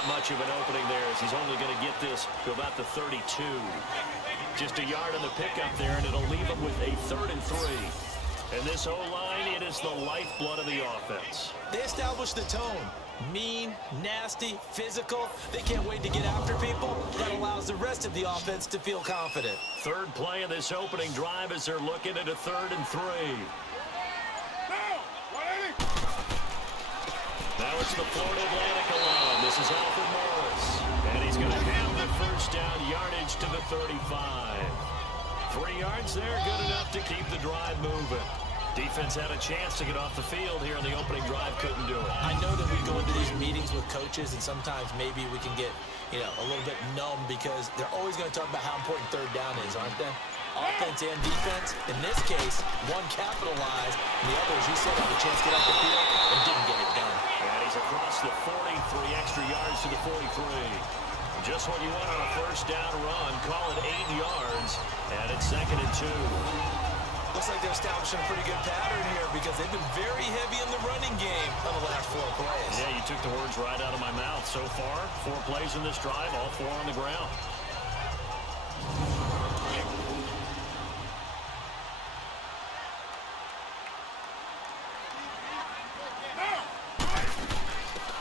Not much of an opening there as he's only going to get this to about the 32. Just a yard on the pickup there, and it'll leave him with a 3rd and 3. And this O-line, it is the lifeblood of the offense. They established the tone. Mean, nasty, physical. They can't wait to get after people. That allows the rest of the offense to feel confident. Third play of this opening drive as they're looking at a 3rd and 3. Now it's the Florida Atlantic alone. This is Alfred Morris. And he's going to have the first down yardage to the 35. 3 yards there, good enough to keep the drive moving. Defense had a chance to get off the field here in the opening drive, couldn't do it. I know that we go into these meetings with coaches, and sometimes maybe we can get, a little bit numb because they're always going to talk about how important 3rd down is, aren't they? Offense and defense. In this case, one capitalized, and the other, as you said, had a chance to get off the field and didn't get it done. And he's across the 40, 3 extra yards to the 43. Just what you want on a first down run. Call it 8 yards, and it's 2nd and 2. Looks like they're establishing a pretty good pattern here because they've been very heavy in the running game on the last 4 plays. Yeah, you took the words right out of my mouth. So far, 4 plays in this drive, all 4 on the ground.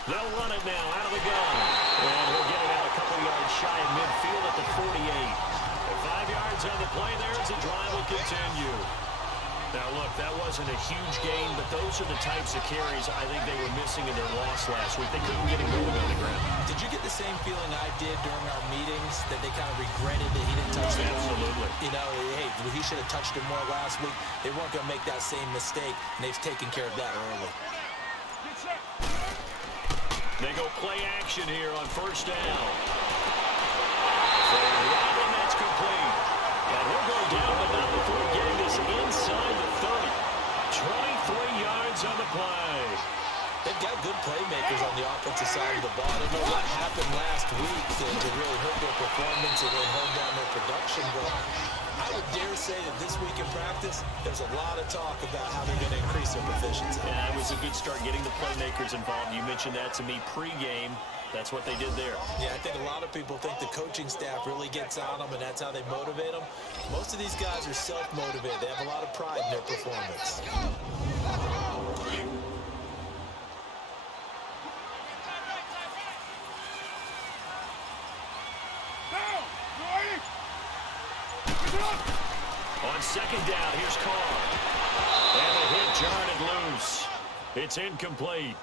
They'll run it now out of the gun. And he'll get it out a couple yards shy of midfield at the 48. 5 yards on the play there as the drive will continue. Now, look, that wasn't a huge gain, but those are the types of carries I think they were missing in their loss last week. They couldn't get him going on the ground. Did you get the same feeling I did during our meetings, that they kind of regretted that he didn't touch the ball? Absolutely. Hey, he should have touched it more last week. They weren't going to make that same mistake, and they've taken care of that early. They go play action here on first down. So, and that's complete. And he'll go down, but not before getting this inside the 30. 23 yards on the play. They've got good playmakers on the offensive side of the ball. I don't know what happened last week to really hurt their performance and then hold down their production, but I would dare say that this week in practice, there's a lot of talk about how they're going to increase their proficiency. Yeah, it was a good start getting the playmakers involved. You mentioned that to me pregame. That's what they did there. Yeah, I think a lot of people think the coaching staff really gets on them, and that's how they motivate them. Most of these guys are self-motivated. They have a lot of pride in their performance. On second down, here's Carr. And the hit jarred loose. It's incomplete.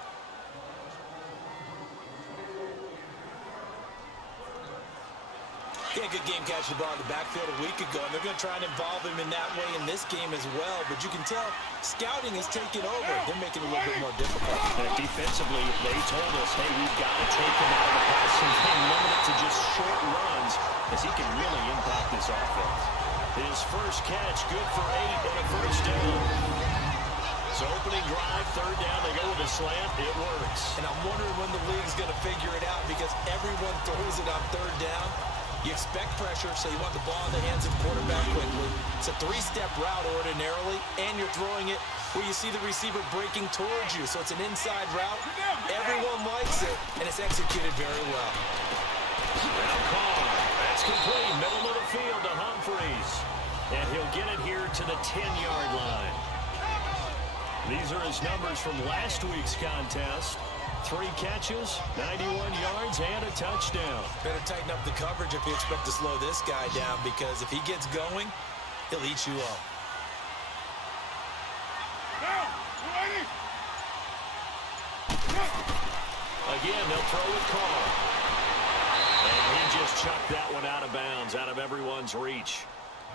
He had a good game catching the ball in the backfield a week ago, and they're going to try and involve him in that way in this game as well. But you can tell scouting is taking over. They're making it a little bit more difficult. And defensively, they told us, hey, we've got to take him out of the passing game, limit it to just short runs, as he can really impact this offense. His first catch, good for 8 and a first down. So opening drive, third down, they go with a slant. It works. And I'm wondering when the league's going to figure it out because everyone throws it on third down. You expect pressure, so you want the ball in the hands of the quarterback quickly. It's a 3-step route ordinarily, and you're throwing it where you see the receiver breaking towards you. So it's an inside route. Everyone likes it, and it's executed very well. Now Carr, that's complete. Middle of the field to Humphreys. And he'll get it here to the 10-yard line. These are his numbers from last week's contest. 3 catches, 91 yards, and a touchdown. Better tighten up the coverage if you expect to slow this guy down, because if he gets going, he'll eat you up. Again, they'll throw with Carr. And he just chucked that one out of bounds, out of everyone's reach.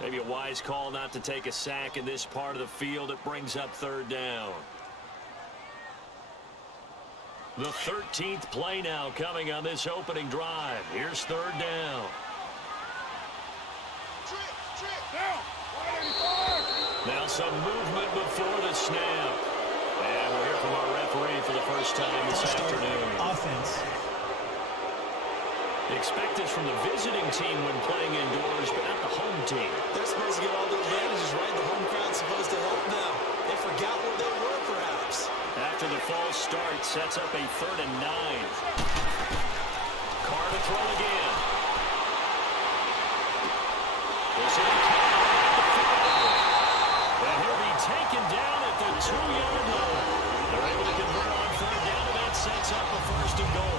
Maybe a wise call not to take a sack in this part of the field. It brings up third down. The 13th play now coming on this opening drive. Here's third down. Now some movement before the snap. And we'll hear from our referee for the first time this afternoon. Offense. Expect this from the visiting team when playing indoors, but not the home team. They're supposed to get all the advantages, right? The home crowd's supposed to help them. They forgot where they were, perhaps. After the false start, sets up a 3rd and 9. and goal.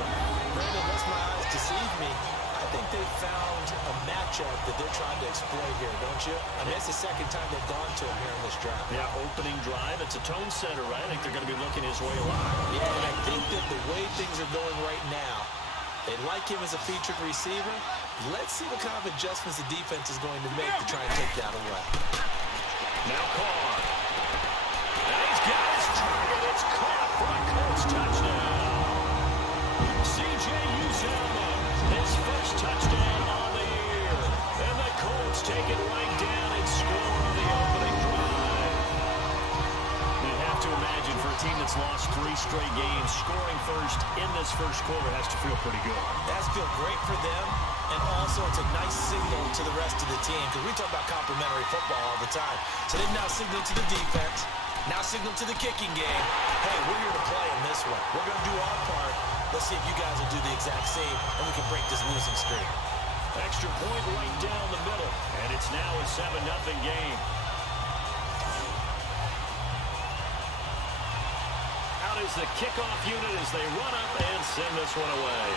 Brandon, unless my eyes deceive me, I think they found a matchup that they're trying to exploit here, don't you? I mean, it's the second time they've gone to him here in this drive. Yeah, opening drive. It's a tone setter, right? I think they're going to be looking his way a lot. Yeah, and I think that the way things are going right now, they like him as a featured receiver. Let's see what kind of adjustments the defense is going to make to try and take that away. Now Carr. And he's got his target. It's caught for a Colts touchdown. C.J. Uzomah, his first touchdown on the year. And the Colts take it right down and score on the opening drive. You'd have to imagine for a team that's lost 3 straight games, scoring first in this first quarter has to feel pretty good. That's feel great for them, and also it's a nice signal to the rest of the team, because we talk about complementary football all the time. So they've now signaled to the defense, now signaled to the kicking game, hey, we're here to play in this one. We're going to do our part. Let's see if you guys will do the exact same, and we can break this losing streak. Extra point right down the middle, and it's now a 7-0 game. Out is the kickoff unit as they run up and send this one away.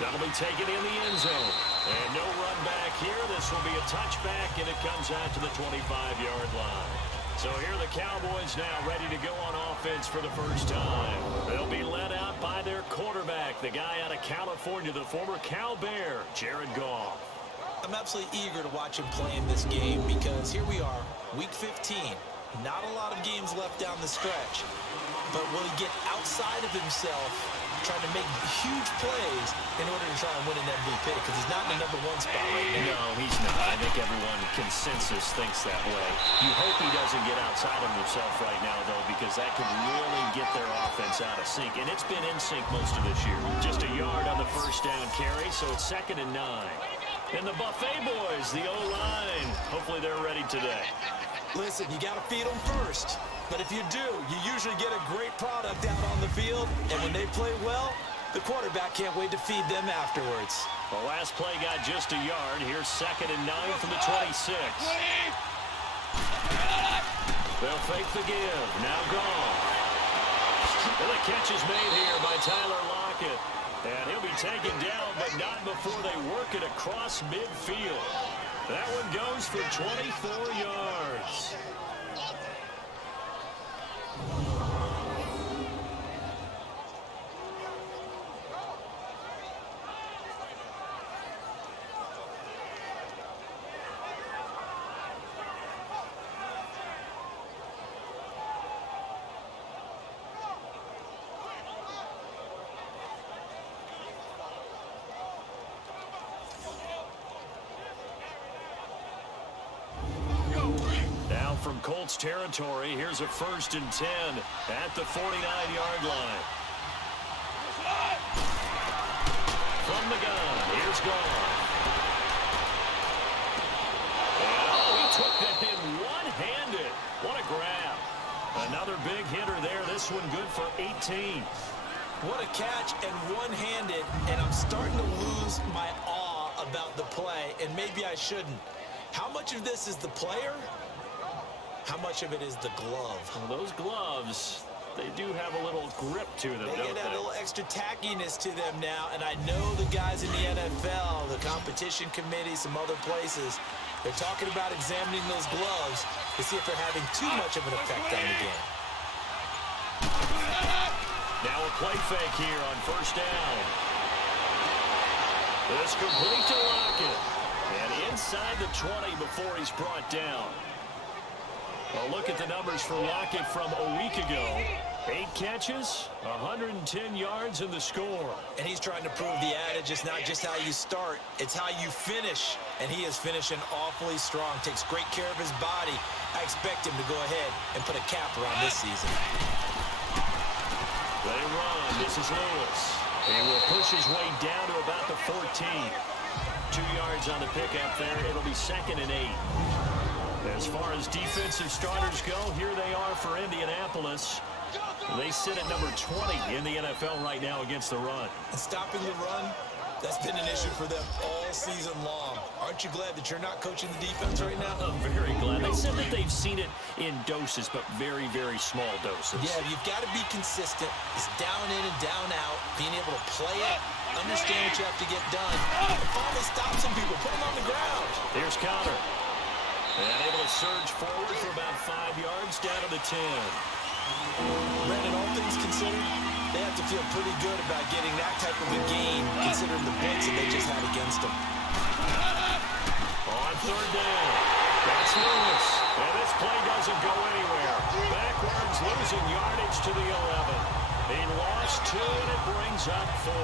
That'll be taken in the end zone. And no run back here. This will be a touchback, and it comes out to the 25-yard line. So here are the Cowboys now ready to go on offense for the first time. They'll be led out by their quarterback, the guy out of California, the former Cal Bear, Jared Goff. I'm absolutely eager to watch him play in this game, because here we are, week 15. Not a lot of games left down the stretch. But will he get outside of himself, trying to make huge plays in order to try and win an MVP? Because he's not in the #1 spot right now. No, he's not. I think everyone consensus thinks that way. You hope he doesn't get outside of himself right now, though, because that could really get their offense out of sync. And it's been in sync most of this year. Just a yard on the first down carry, so it's 2nd and 9. And the Buffet boys, the O-line, hopefully they're ready today. Listen, you got to feed them first. But if you do, you usually get a great product out on the field. And when they play well, the quarterback can't wait to feed them afterwards. The last play got just a yard. Here's 2nd and 9 from the 26. They'll fake the give. Now gone. And the catch is made here by Tyler Lockett. And he'll be taken down, but not before they work it across midfield. That one goes for 24 yards. From Colts territory, here's a 1st and 10 at the 49-yard line. From the gun, here's Goff. And he took that in one-handed. What a grab. Another big hitter there. This one good for 18. What a catch, and one-handed, and I'm starting to lose my awe about the play, and maybe I shouldn't. How much of this is the player? How much of it is the glove? Well, those gloves, they do have a little grip to them, don't they? They get a little extra tackiness to them now, and I know the guys in the NFL, the competition committee, some other places, they're talking about examining those gloves to see if they're having too much of an effect on the game. Now a play fake here on 1st down. This complete to Lockett. And inside the 20 before he's brought down. Well, look at the numbers for Lockett from a week ago. 8 catches, 110 yards in the score. And he's trying to prove the adage, it's not just how you start, it's how you finish. And he is finishing awfully strong, takes great care of his body. I expect him to go ahead and put a cap around this season. They run. This is Lewis. He will push his way down to about the 14. 2 yards on the pickup there. It'll be 2nd and 8. As far as defensive starters go, here they are for Indianapolis. They sit at number 20 in the NFL right now against the run. And stopping the run That's been an issue for them all season long. Aren't you glad that you're not coaching the defense right now? I'm very glad. They said that they've seen it in doses, but very, very small doses. Yeah, you've got to be consistent. It's down in and down out, being able to play it, understand what you have to get done, and finally stop some people, put them on the ground. Here's Connor. And able to surge forward for about 5 yards down to the 10. Brandon, all things considered, they have to feel pretty good about getting that type of a gain, considering the points that they just had against them. On third down, that's Lewis. And this play doesn't go anywhere. Backwards, losing yardage to the 11. He lost 2, and it brings up 4.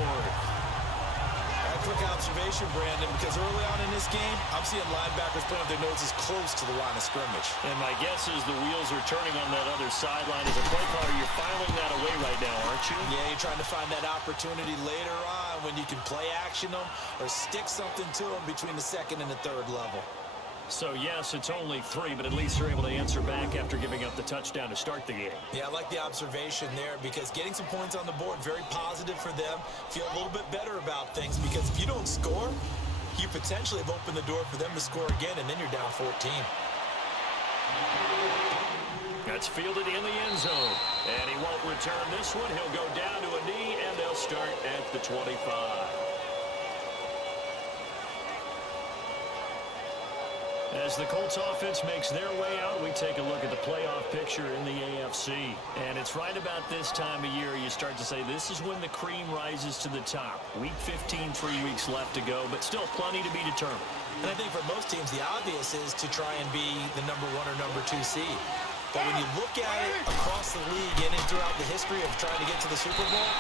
A quick observation, Brandon, because early on in this game, I'm seeing linebackers putting up their noses close to the line of scrimmage. And my guess is the wheels are turning on that other sideline. As a play caller, you're filing that away right now, aren't you? Yeah, you're trying to find that opportunity later on when you can play action them or stick something to them between the second and the third level. So, yes, it's only 3, but at least you're able to answer back after giving up the touchdown to start the game. Yeah, I like the observation there because getting some points on the board, very positive for them. Feel a little bit better about things because if you don't score, you potentially have opened the door for them to score again, and then you're down 14. That's fielded in the end zone. And he won't return this one. He'll go down to a knee, and they'll start at the 25. As the Colts offense makes their way out, we take a look at the playoff picture in the AFC. And it's right about this time of year you start to say this is when the cream rises to the top. Week 15, 3 weeks left to go, but still plenty to be determined. And I think for most teams, the obvious is to try and be the number 1 or number 2 seed. But when you look at it across the league and throughout the history of trying to get to the Super Bowl,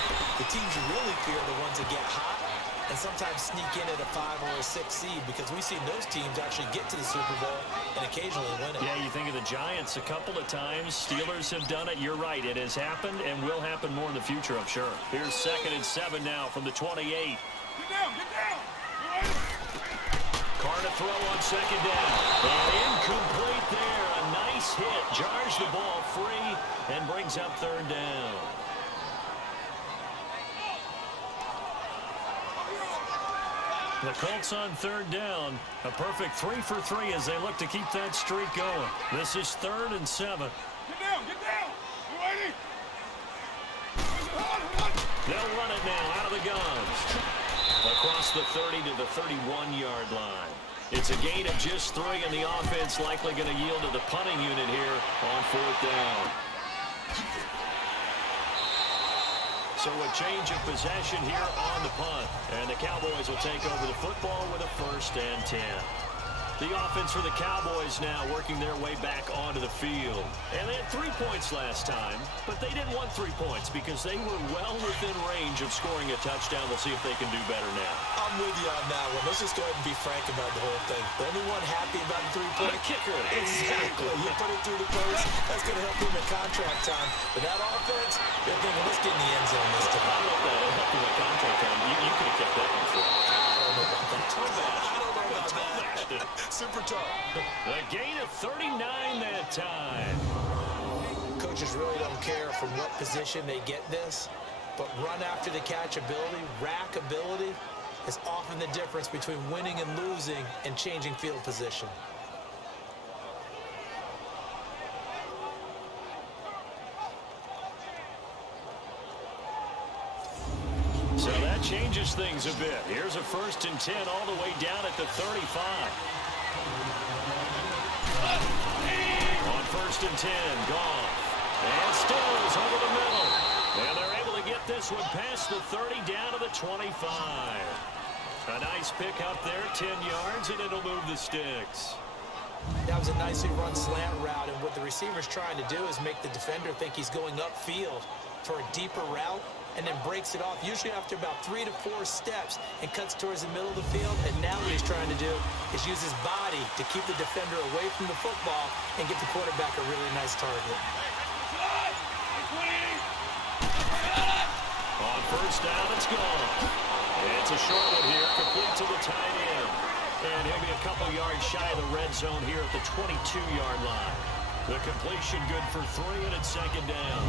the teams you really fear are the ones that get hot and sometimes sneak in at a 5 or a 6 seed because we've seen those teams actually get to the Super Bowl and occasionally win it. Yeah, you think of the Giants a couple of times. Steelers have done it. You're right. It has happened and will happen more in the future, I'm sure. Here's 2nd and 7 now from the 28. Get down, get down. Carr to throw on 2nd down. And incomplete there. A nice hit. Jars the ball free and brings up 3rd down. The Colts on 3rd down. A perfect 3 for 3 as they look to keep that streak going. This is 3rd and 7. Get down, get down. You ready? They'll run it now out of the gun. Across the 30 to the 31-yard line. It's a gain of just 3, and the offense likely going to yield to the punting unit here on 4th down. So a change of possession here on the punt. And the Cowboys will take over the football with a 1st and 10. The offense for the Cowboys now working their way back onto the field. And they had 3 points last time, but they didn't want 3 points because they were well within range of scoring a touchdown. We'll see if they can do better now. I'm with you on that one. Let's just go ahead and be frank about the whole thing. The only one happy about the 3-point kicker. Exactly. You put it through the post. That's going to help him in contract time. But that offense, they're thinking, let's get in the end zone this time. I don't know if that helped him in contract time. You could have kept that one for. I don't know about that. I don't know about that. Super tough. A gain of 39 that time. Coaches really don't care from what position they get this, but run after the catch ability, rack ability, is often the difference between winning and losing and changing field position. So that changes things a bit. Here's a 1st and 10 all the way down at the 35. On 1st and 10, Goff. And Stills over the middle. And they're able to get this one past the 30 down to the 25. A nice pick up there, 10 yards, and it'll move the sticks. That was a nicely run slant route, and what the receiver's trying to do is make the defender think he's going upfield for a deeper route, and then breaks it off, usually after about 3 to 4 steps, and cuts towards the middle of the field. And now what he's trying to do is use his body to keep the defender away from the football and get the quarterback a really nice target. On 1st down, it's gone. It's a short one here, complete to the tight end. And he'll be a couple yards shy of the red zone here at the 22-yard line. The completion good for 3, and it's 2nd down.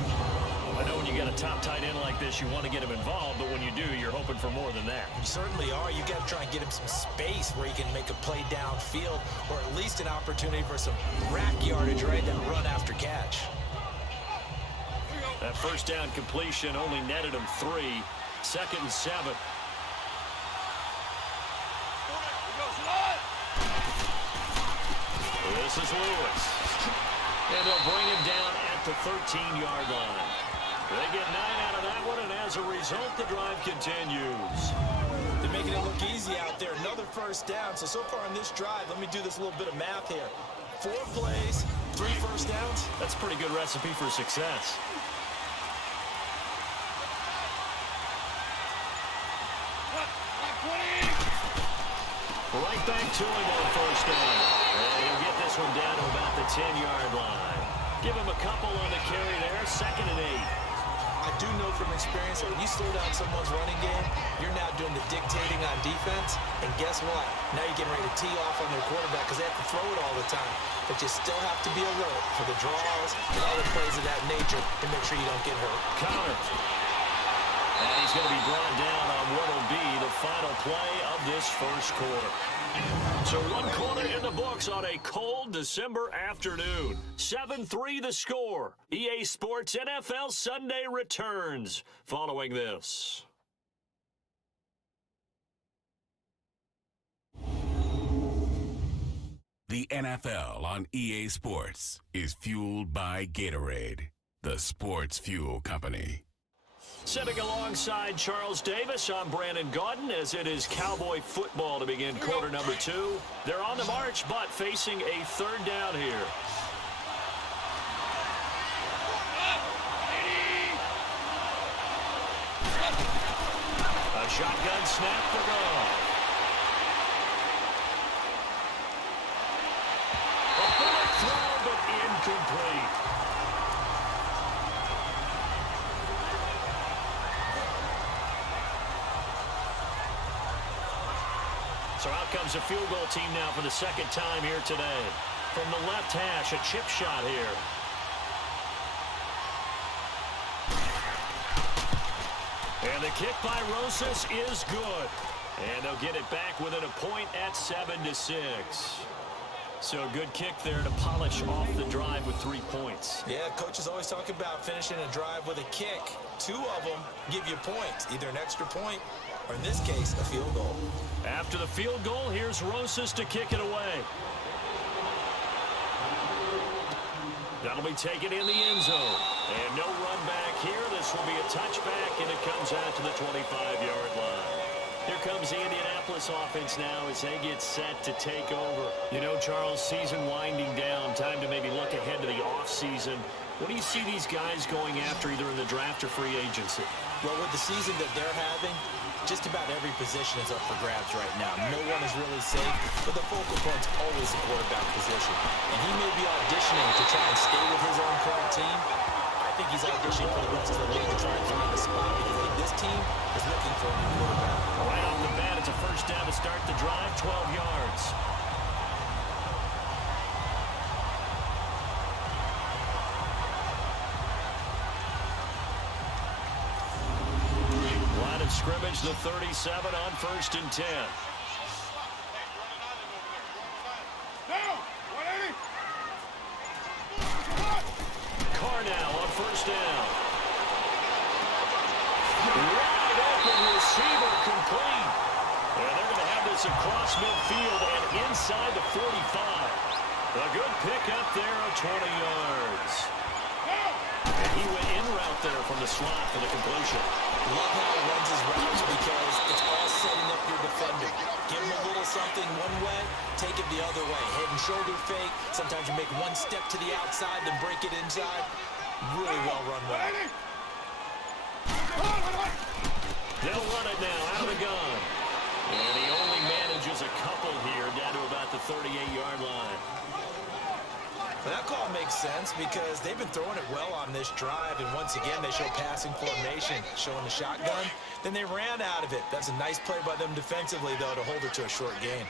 I know when you got a top tight end like this, you want to get him involved, but when you do, you're hoping for more than that. You certainly are. You got to try and get him some space where he can make a play downfield, or at least an opportunity for some rack yardage, right? That run after catch. That first down completion only netted him 3. 2nd and 7. This is Lewis. And they'll bring him down at the 13-yard line. They get 9 out of that one, and as a result, the drive continues. They're making it look easy out there. Another first down. So far on this drive, let me do this little bit of math here. 4 plays, 3 first downs. That's a pretty good recipe for success. Right back to him on first down. And he'll get this one down to about the 10-yard line. Give him a couple on the carry there. 2nd and 8. I do know from experience that when you slow down someone's running game, you're now doing the dictating on defense. And guess what? Now you're getting ready to tee off on their quarterback because they have to throw it all the time. But you still have to be alert for the draws and other plays of that nature to make sure you don't get hurt. Counter. And he's going to be brought down on what will be the final play of this first quarter. So 1 quarter in the books on a cold December afternoon. 7-3 the score. EA Sports NFL Sunday returns following this. The NFL on EA Sports is fueled by Gatorade, the sports fuel company. Sitting alongside Charles Davis, I'm Brandon Gaudin as it is Cowboy football to begin quarter number 2. They're on the march, but facing a 3rd down here. A shotgun snap for Goff. A bullet throw, but incomplete. So out comes a field goal team now for the 2nd time here today. From the left hash, a chip shot here. And the kick by Rosas is good. And they'll get it back within a point at 7-6. So a good kick there to polish off the drive with 3 points. Yeah, coaches always talk about finishing a drive with a kick. 2 of them give you points, either an extra point or, in this case, a field goal. After the field goal, here's Rosas to kick it away. That'll be taken in the end zone. And no run back here. This will be a touchback, and it comes out to the 25-yard line. Here comes the Indianapolis offense now as they get set to take over. You know, Charles, season winding down. Time to maybe look ahead to the offseason. What do you see these guys going after either in the draft or free agency? Well, with the season that they're having, just about every position is up for grabs right now. No one is really safe, but the focal point's always the quarterback position. And he may be auditioning to try and stay with his own current team. I think he's auditioning for the rest of the league to try and find a spot because this team is looking for a new quarterback. Right off the bat, it's a first down to start the drive, 12 yards. Line of scrimmage, the 37 on 1st and 10. Down! 180! Carr now on 1st down. Wide open receiver complete. And they're going to have this across midfield and inside the 45. A good pick up there of 20 yards. And he went in route there from the slot for the completion. Love how he runs his routes because it's all setting up your defender. Give him a little something one way, take it the other way. Head and shoulder fake. Sometimes you make one step to the outside, then break it inside. Really well run route. They'll run it now out of the gun. And he only manages a couple here down to about the 38-yard line. Well, that call makes sense because they've been throwing it well on this drive, and once again they show passing formation, showing the shotgun. Then they ran out of it. That's a nice play by them defensively, though, to hold it to a short gain.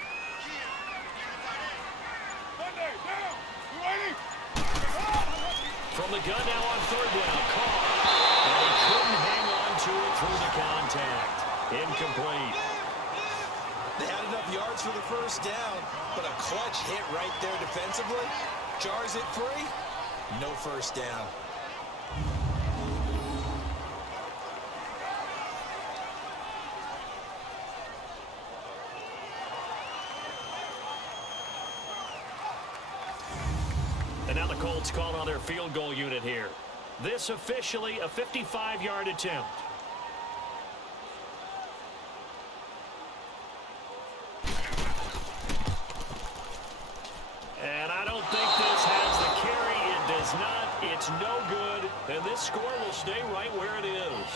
From the gun now on 3rd down, Carr. through the contact. Incomplete. They had enough yards for the first down, but a clutch hit right there defensively. Jars it free. No first down. And now the Colts call on their field goal unit here. This officially a 55-yard attempt. And I don't think this has the carry. It does not. It's no good. And this score will stay right where it is.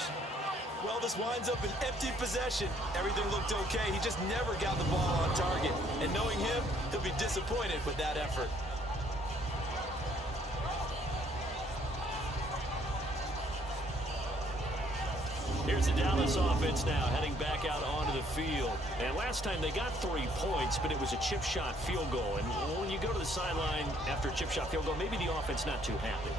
Well, this winds up an empty possession. Everything looked okay. He just never got the ball on target. And knowing him, he'll be disappointed with that effort. Here's the Dallas offense now heading back out onto the field. And last time they got 3 points, but it was a chip shot field goal. And when you go to the sideline after a chip shot field goal, maybe the offense not too happy.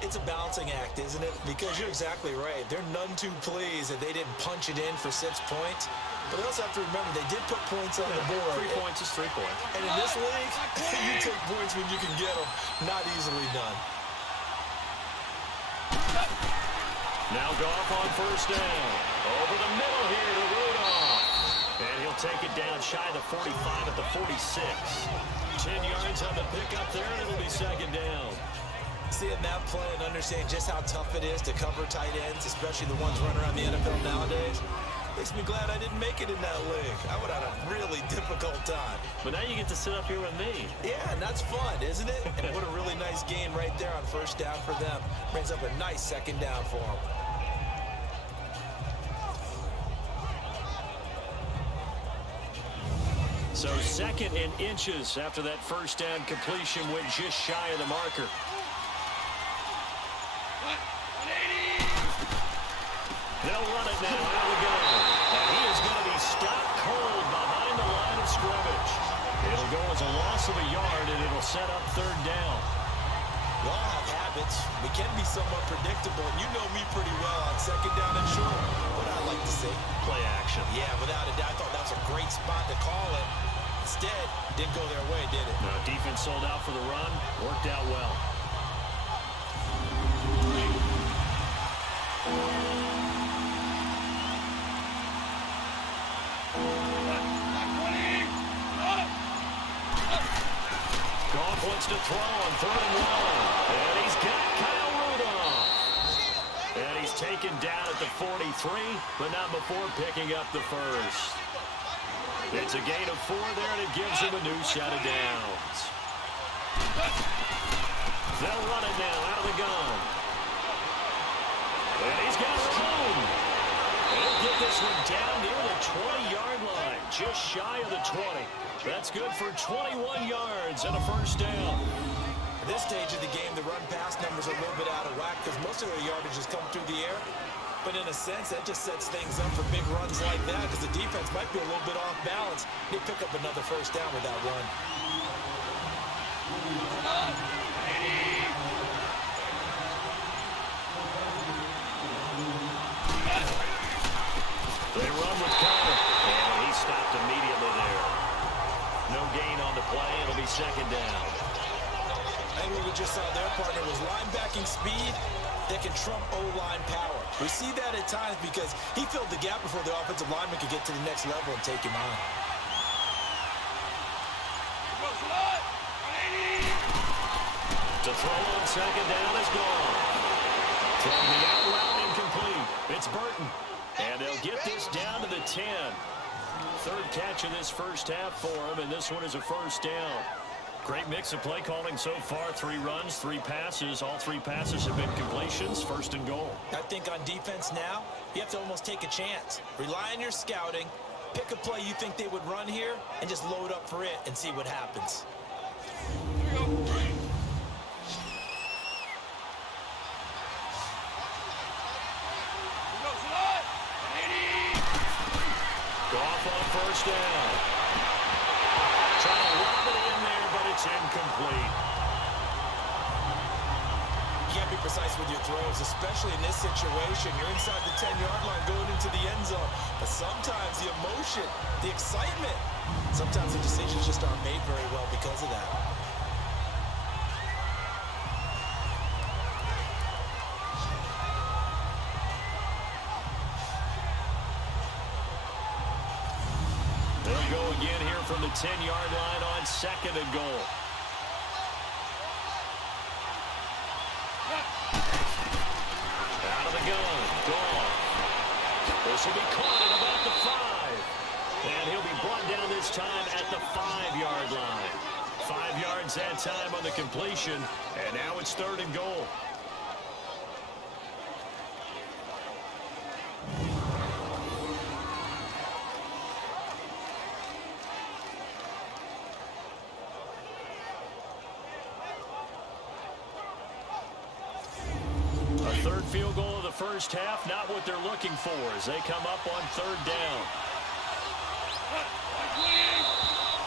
It's a balancing act, isn't it? Because you're exactly right. They're none too pleased that they didn't punch it in for 6 points. But they also have to remember they did put points on the board. 3 points is 3 points. And in this league, you take points when you can get them. Not easily done. Now Goff on first down. Over the middle here to Rudolph. And he'll take it down shy of the 45 at the 46. 10 yards on the pickup there, and it'll be second down. Seeing that play and understanding just how tough it is to cover tight ends, especially the ones running around the NFL nowadays, makes me glad I didn't make it in that league. I would have had a really difficult time. But now you get to sit up here with me. Yeah, and that's fun, isn't it? And what a really nice game right there on first down for them. Brings up a nice second down for them. So second and inches after that first down completion went just shy of the marker. They'll run it now. There we go. And he is going to be stopped cold behind the line of scrimmage. It'll go as a loss of a yard, and it'll set up third down. We all have habits. We can be somewhat predictable, and you know me pretty well on second down and short. What I like to see. Play action. Yeah, without a doubt. I thought that was a great spot to call it. Instead, didn't go their way, did it? No, defense sold out for the run. Worked out well. Goff wants to throw on 3rd and 1. And he's got Kyle Rudolph. And he's taken down at the 43, but not before picking up the first. It's a gain of 4 there, and it gives him a new set of downs. They'll run it now out of the gun. And he's got room. He'll get this one down near the 20-yard line, just shy of the 20. That's good for 21 yards and a first down. At this stage of the game, the run-pass numbers are a little bit out of whack because most of their yardage has come through the air. But in a sense, that just sets things up for big runs like that because the defense might be a little bit off balance. They pick up another first down with that run. They run with Connor, and he stopped immediately there. No gain on the play. It'll be second down. I think what we just saw their partner was linebacking speed that can trump O-line power. We see that at times because he filled the gap before the offensive lineman could get to the next level and take him on. To throw on second down is gone. From the out route, incomplete. It's Burton. And they'll get this down to the 10. Third catch of this first half for him, and this one is a first down. Great mix of play calling so far. 3 runs, 3 passes. All 3 passes have been completions. First and goal. I think on defense now, you have to almost take a chance. Rely on your scouting. Pick a play you think they would run here and just load up for it and see what happens. Goff on first down. Trying to lob it in there, but it's incomplete. You can't be precise with your throws, especially in this situation. You're inside the 10-yard line going into the end zone. But sometimes the emotion, the excitement, sometimes the decisions just aren't made very well because of that. They'll go again here from the 10-yard line on 2nd and goal. Out of the gun, Goff. This will be caught at about the 5. And he'll be brought down this time at the 5-yard line. 5 yards that time on the completion, and now it's 3rd and goal. Third field goal of the first half, not what they're looking for as they come up on 3rd down.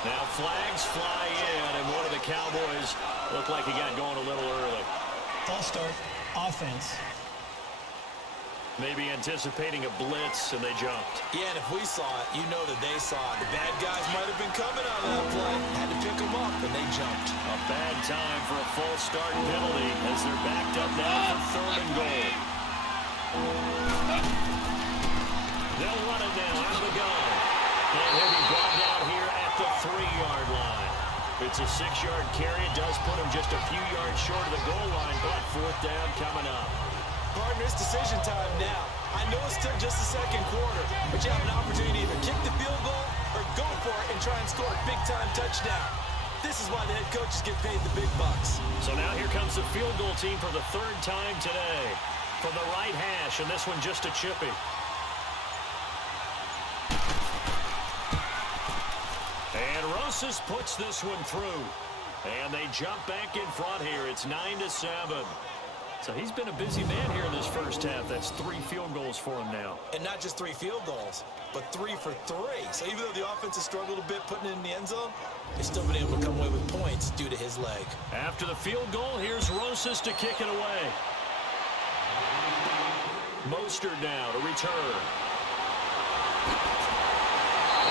Now flags fly in, and one of the Cowboys looked like he got going a little early. False start, offense. Maybe anticipating a blitz, and they jumped. Yeah, and if we saw it, you know that they saw it. The bad guys might have been coming out of that play. Had to pick them up, and they jumped. A bad time for a false start penalty as they're backed up now for 3rd and goal. They'll run it now out of the gun. And he'll be brought down here at the 3-yard line. It's a 6-yard carry. It does put him just a few yards short of the goal line, but 4th down coming up. Partner, it's decision time now. I know it's still just the 2nd quarter, but you have an opportunity to either kick the field goal or go for it and try and score a big-time touchdown. This is why the head coaches get paid the big bucks. So now here comes the field goal team for the 3rd time today. From the right hash, and this one just a chippy. And Rosas puts this one through. And they jump back in front here. It's 9-7. So he's been a busy man here in this first half. That's 3 field goals for him now. And not just 3 field goals, but 3 for 3. So even though the offense has struggled a bit putting it in the end zone, they've still been able to come away with points due to his leg. After the field goal, here's Rosas to kick it away. Mostert now to return.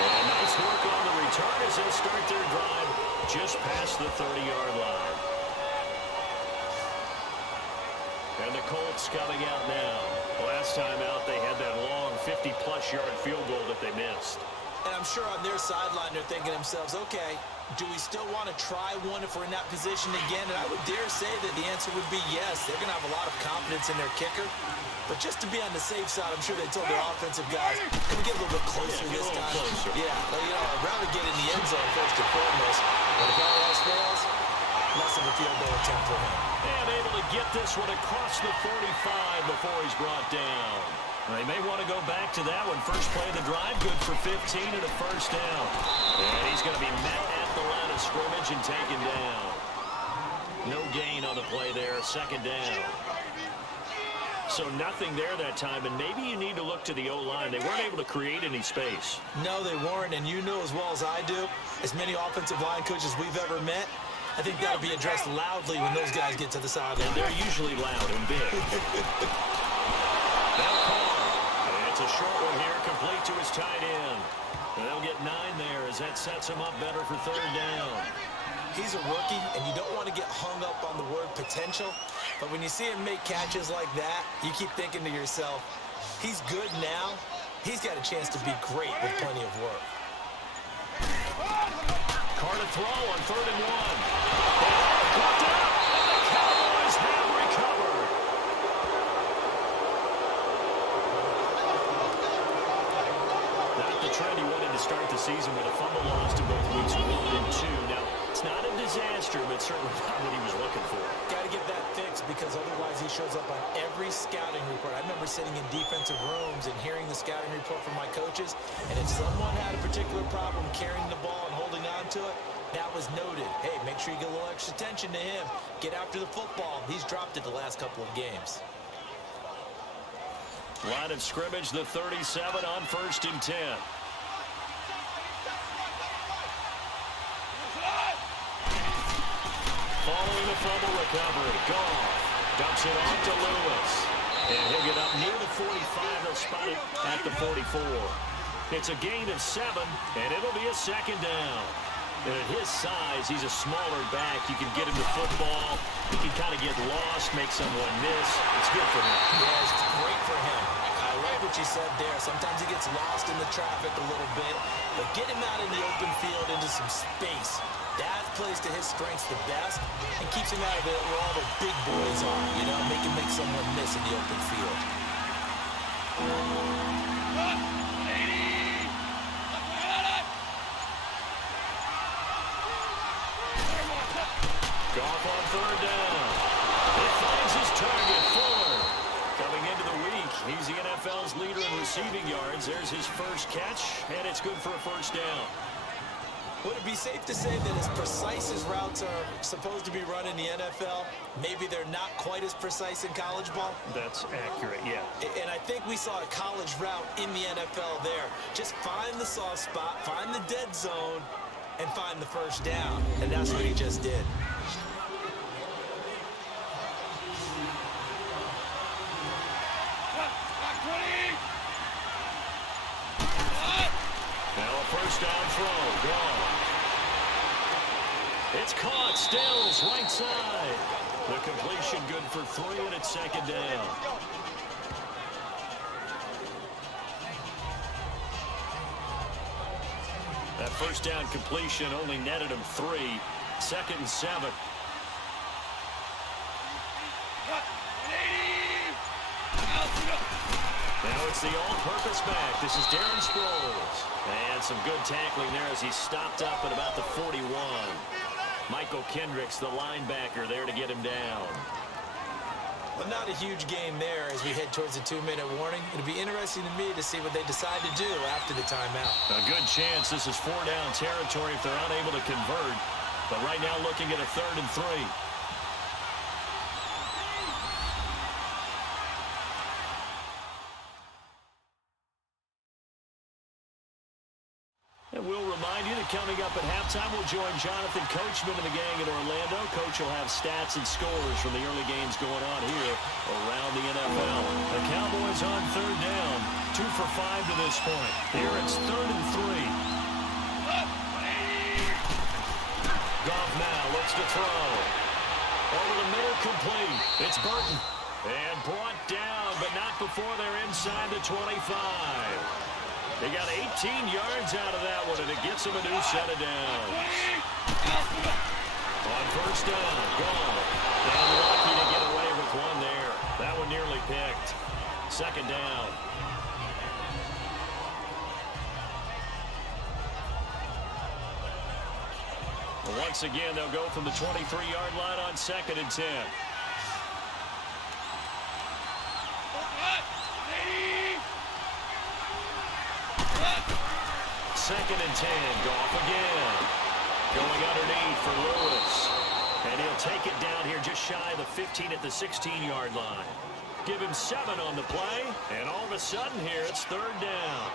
And nice work on the return as they start their drive just past the 30-yard line. And the Colts coming out now. Last time out, they had that long 50-plus yard field goal that they missed. And I'm sure on their sideline, they're thinking to themselves, okay, do we still want to try one if we're in that position again? And I would dare say that the answer would be yes. They're going to have a lot of confidence in their kicker. But just to be on the safe side, I'm sure they told their offensive guys, can we get a little bit closer this time? Closer. Yeah, well, you know, I'd rather get in the end zone first and foremost. But if all else fails, less of a field goal attempt for him. And able to get this one across the 45 before he's brought down. They may want to go back to that one. First play of the drive, good for 15 and a first down. And he's going to be met at the line of scrimmage and taken down. No gain on the play there, 2nd down. So nothing there that time, and maybe you need to look to the O-line. They weren't able to create any space. No, they weren't, and you know as well as I do, as many offensive line coaches we've ever met, I think that'll be addressed loudly when those guys get to the sideline. And they're usually loud and big. They'll call. And it's a short one here, complete to his tight end. And they'll get 9 there as that sets him up better for 3rd down. He's a rookie, and you don't want to get hung up on the word potential. But when you see him make catches like that, you keep thinking to yourself, he's good now. He's got a chance to be great with plenty of work. Carr to throw on 3rd and 1. Blocked out, and the Cowboys have recovered. Not the trend he wanted to start the season with a fumble loss to both weeks 1 and 2. Now, it's not a disaster, but certainly not what he was looking for. Got to get that fixed because otherwise he shows up on every scouting report. I remember sitting in defensive rooms and hearing the scouting report from my coaches, and if someone had a particular problem carrying the ball and holding on to it, that was noted. Hey, make sure you get a little extra attention to him. Get after the football. He's dropped it the last couple of games. Line of scrimmage, the 37 on 1st and 10. Following the fumble recovery, Goff Dumps it off to Lewis. And he'll get up near the 45. They'll spot it at the 44. It's a gain of 7, and it'll be a second down. And at his size, he's a smaller back. You can get him the football. He can kind of get lost, make someone miss. It's good for him. Yeah, it's great for him. I love what you said there. Sometimes he gets lost in the traffic a little bit, but get him out in the open field into some space. That plays to his strengths the best and keeps him out of it where all the big boys are, you know, make someone miss in the open field. Goff on third down. He finds his target, Fuller. Coming into the week, he's the NFL's leader in receiving yards. There's his first catch, and it's good for a first down. Would it be safe to say that as precise as routes are supposed to be run in the NFL, maybe they're not quite as precise in college ball? That's accurate, yeah. And I think we saw a college route in the NFL there. Just find the soft spot, find the dead zone, and find the first down. And that's what he just did. Now a first down throw, gone. It's caught, Stills, right side. The completion good for 3, and it's second down. That first down completion only netted him 3. Second and 7. Now it's the all-purpose back. This is Darren Sproles. And some good tackling there as he stopped up at about the 41. Michael Kendricks, the linebacker, there to get him down. But not a huge game there as we head towards the 2-minute warning. It'll be interesting to me to see what they decide to do after the timeout. A good chance this is 4-down territory if they're unable to convert. But right now looking at a 3rd and 3. And we'll remind you that coming up at halftime, we'll join Jonathan Coachman and the gang in Orlando. Coach will have stats and scores from the early games going on here around the NFL. The Cowboys on 3rd down, 2 for 5 to this point. Here it's 3rd and 3. Goff now looks to throw. Over the middle, complete. It's Burton. And brought down, but not before they're inside the 25. They got 18 yards out of that one, and it gets them a new set of downs. On first down, gone. And lucky to get away with one there. That one nearly picked. Second down. Once again, they'll go from the 23-yard line on 2nd and 10. Second and 10, Goff again. Going underneath for Lewis. And he'll take it down here just shy of the 15 at the 16-yard line. Give him 7 on the play, and all of a sudden here it's 3rd down.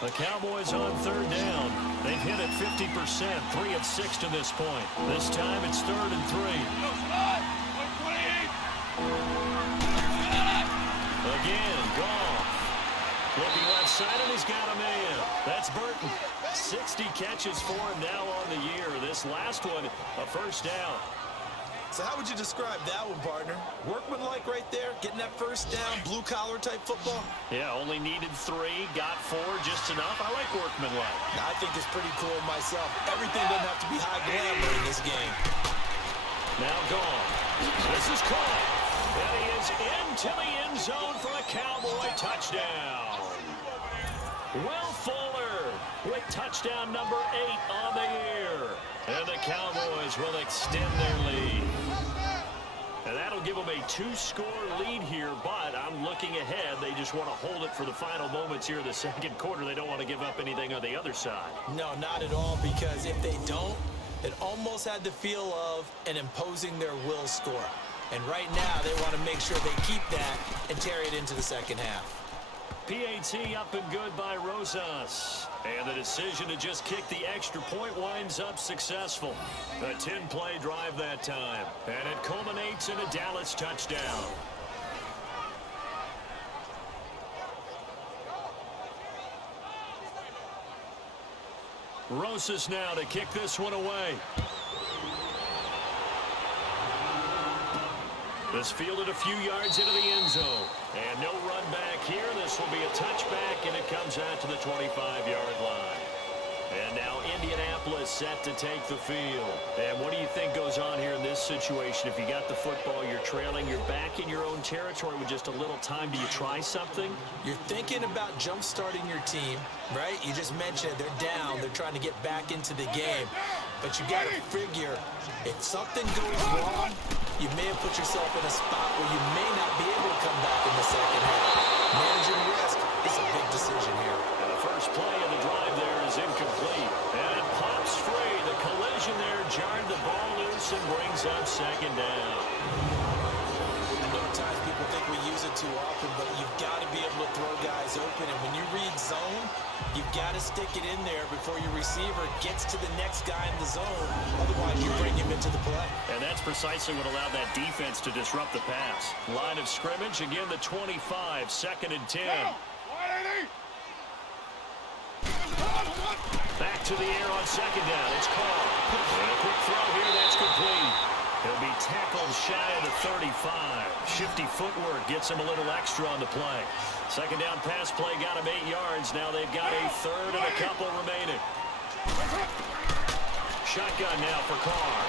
The Cowboys on 3rd down. They've hit it 50%, 3 of 6 to this point. This time it's 3rd and 3. Again, Goff. Looking left side, and he's got a man. That's Burton. 60 catches for him now on the year. This last one, a first down. So how would you describe that one, partner? Workmanlike right there, getting that first down, blue-collar type football? Yeah, only needed 3, got 4, just enough. I like workmanlike. I think it's pretty cool myself. Everything doesn't have to be high glamour in this game. Now gone. This is caught. And he is into the end zone for a Cowboy touchdown. Will Fuller with touchdown number 8 on the year. And the Cowboys will extend their lead. And that'll give them a 2-score lead here, but I'm looking ahead. They just want to hold it for the final moments here in the second quarter. They don't want to give up anything on the other side. No, not at all, because if they don't, it almost had the feel of an imposing their will score. And right now, they want to make sure they keep that and carry it into the second half. PAT up and good by Rosas. And the decision to just kick the extra point winds up successful. A 10-play drive that time. And it culminates in a Dallas touchdown. Rosas now to kick this one away. This fielded a few yards into the end zone. And no run back here. This will be a touchback, and it comes out to the 25-yard line. And now Indianapolis set to take the field. And what do you think goes on here in this situation? If you got the football, you're trailing, you're back in your own territory with just a little time. Do you try something? You're thinking about jump-starting your team, right? You just mentioned they're down. They're trying to get back into the game. But you got to figure, if something goes wrong, you may have put yourself in a spot where you may not be able to come back in the second half. Managing risk is a big decision here. And the first play of the drive there is incomplete. And it pops free. The collision there jarred the ball loose and brings up second down. I know at times people think we use it too often, but you've got to be able to throw guys open. And when you read zone, you've got to stick it in there before your receiver gets to the next guy in the zone. Otherwise, you bring him into the play. And that's precisely what allowed that defense to disrupt the pass. Line of scrimmage, again, the 25, 2nd and 10. Back to the air on second down. It's called. And a quick throw here, that's complete. He'll be tackled shy of the 35. Shifty footwork gets him a little extra on the play. Second down pass play got him 8 yards. Now they've got a third and a couple remaining. Shotgun now for Carr.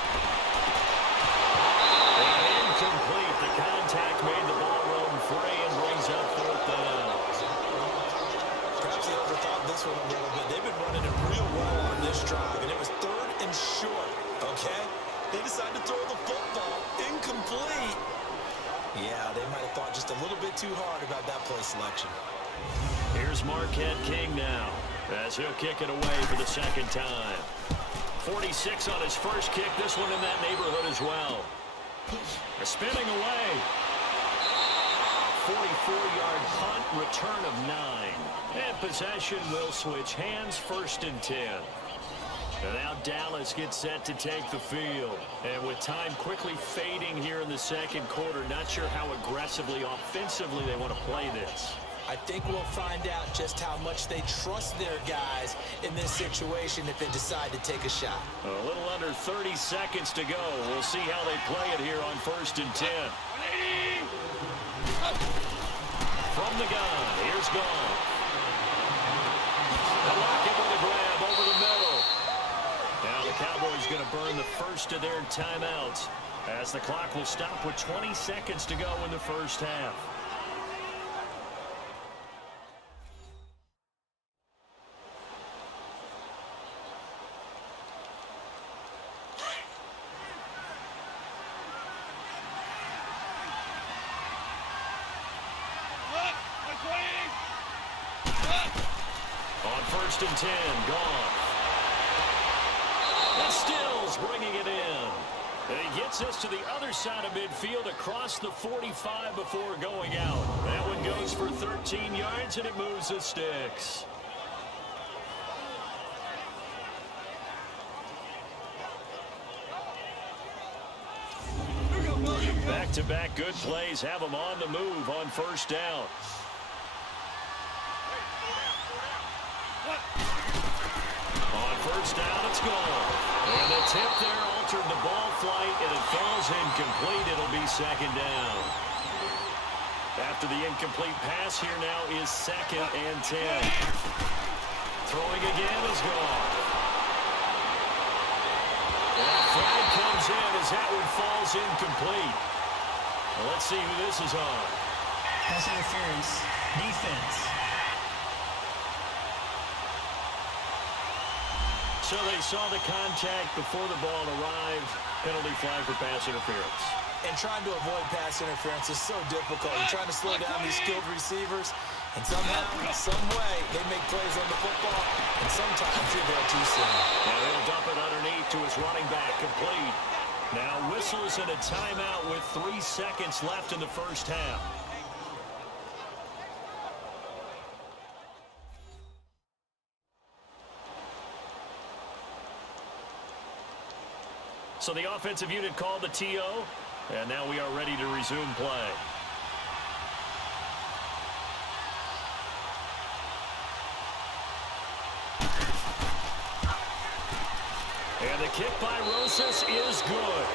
And incomplete. The contact made the ball roam free and brings up 4th down. Perhaps they overthought this one a little bit. They've been running it real well on this drive, and it was 3rd and short, okay? They decided to throw the football. Incomplete. Yeah, they might have thought just a little bit too hard about that play selection. Here's Marquette King now, as he'll kick it away for the second time. 46 on his first kick. This one in that neighborhood as well. Spinning away. 44-yard punt, return of 9. And possession will switch hands, 1st and 10. And now Dallas gets set to take the field. And with time quickly fading here in the second quarter, not sure how aggressively, offensively they want to play this. I think we'll find out just how much they trust their guys in this situation if they decide to take a shot. A little under 30 seconds to go. We'll see how they play it here on 1st and 10. From the gun, here's Gone. And Lockett with a grab over the middle. Now the Cowboys going to burn the first of their timeouts as the clock will stop with 20 seconds to go in the first half. On 1st and 10, Gone. And Stills bringing it in. And he gets us to the other side of midfield across the 45 before going out. That one goes for 13 yards, and it moves the sticks. Back-to-back good plays have them on the move on 1st down. On 1st down, it's gone. And the tip there altered the ball flight, and it falls incomplete. It'll be 2nd down. After the incomplete pass, here now is 2nd and 10. Throwing again is gone. And a flag comes in as that one falls incomplete. Well, let's see who this is on. Pass interference. Defense. So they saw the contact before the ball arrived. Penalty flag for pass interference. And trying to avoid pass interference is so difficult. You're trying to slow down these skilled receivers, and somehow, some way, they make plays on the football, and sometimes you're there too soon. Now he'll dump it underneath to his running back, complete. Now whistles and a timeout with 3 seconds left in the first half. So the offensive unit called the TO, and now we are ready to resume play. And the kick by Rosas is good.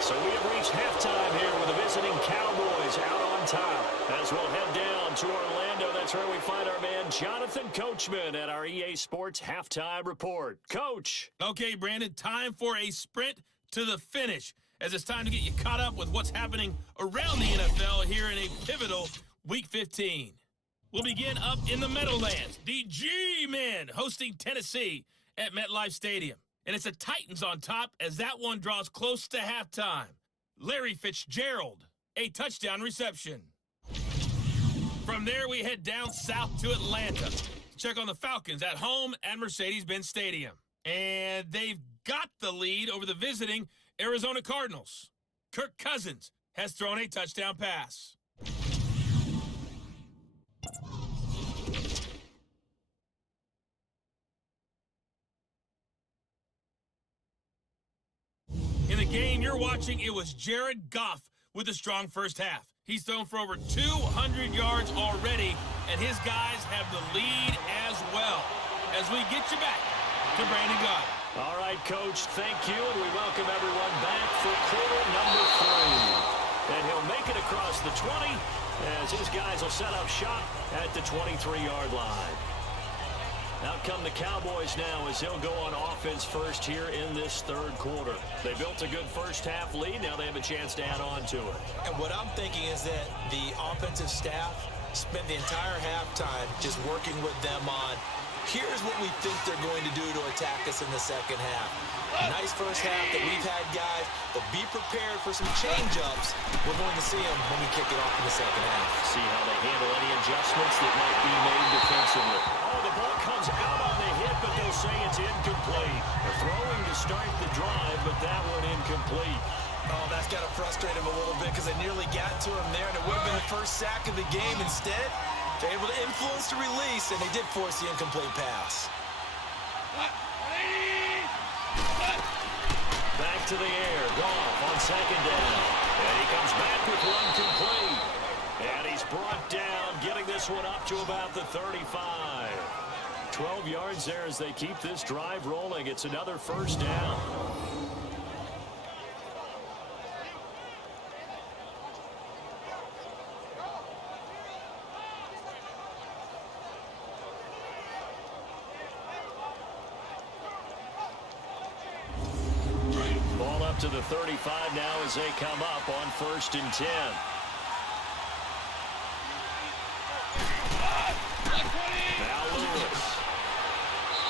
So we have reached halftime here with the visiting Cowboys out on top. As we'll head down to Orlando, that's where we find our man Jonathan Coachman at our EA Sports Halftime Report. Coach. Okay, Brandon, time for a sprint to the finish, as it's time to get you caught up with what's happening around the NFL here in a pivotal Week 15. We'll begin up in the Meadowlands. The G-Men hosting Tennessee at MetLife Stadium. And it's the Titans on top as that one draws close to halftime. Larry Fitzgerald, a touchdown reception. From there, we head down south to Atlanta. Check on the Falcons at home at Mercedes-Benz Stadium. And they've got the lead over the visiting Arizona Cardinals. Kirk Cousins has thrown a touchdown pass. In the game you're watching, it was Jared Goff with a strong first half. He's thrown for over 200 yards already, and his guys have the lead as well. As we get you back to Brandon Goddard. All right, Coach, thank you, and we welcome everyone back for quarter number 3. And he'll make it across the 20 as his guys will set up shop at the 23-yard line. Out come the Cowboys now as they'll go on offense first here in this third quarter. They built a good first-half lead. Now they have a chance to add on to it. And what I'm thinking is that the offensive staff spent the entire halftime just working with them on, here's what we think they're going to do to attack us in the second half. Nice first half that we've had, guys, but be prepared for some change-ups. We're going to see them when we kick it off in the second half. See how they handle any adjustments that might be made defensively. Oh, the ball comes out on the hit, but they'll say it's incomplete. They're throwing to start the drive, but that one incomplete. Oh, that's got to frustrate him a little bit because they nearly got to him there, and it would have been the first sack of the game. Instead, they're able to influence the release, and they did force the incomplete pass. Back to the air. Goff on second down. And he comes back with one complete. And he's brought down, getting this one up to about the 35. 12 yards there as they keep this drive rolling. It's another first down. Ball up to the 35 now as they come up on 1st and 10. Now Lewis.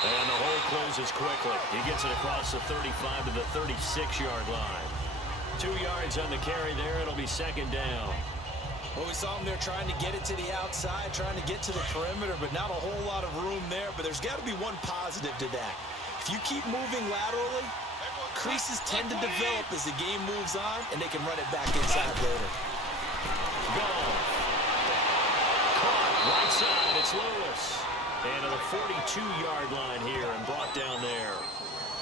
And the hole closes quickly. He gets it across the 35 to the 36-yard line. 2 yards on the carry there. It'll be second down. Well, we saw him there trying to get it to the outside, trying to get to the perimeter, but not a whole lot of room there. But there's got to be one positive to that. If you keep moving laterally, creases tend to develop as the game moves on, and they can run it back inside later. Goal. Caught right side. It's Lewis. And to the 42-yard line here and brought down there.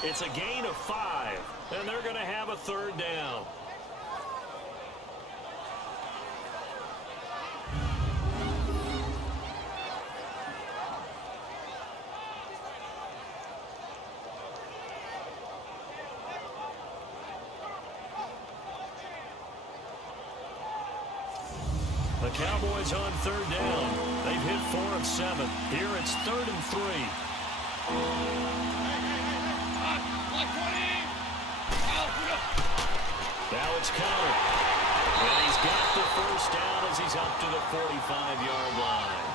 It's a gain of 5, and they're going to have a third down. The Cowboys on third down. They've hit 4 of 7. Here it's 3rd and 3. Now it's counted. And he's got the first down as he's up to the 45-yard line.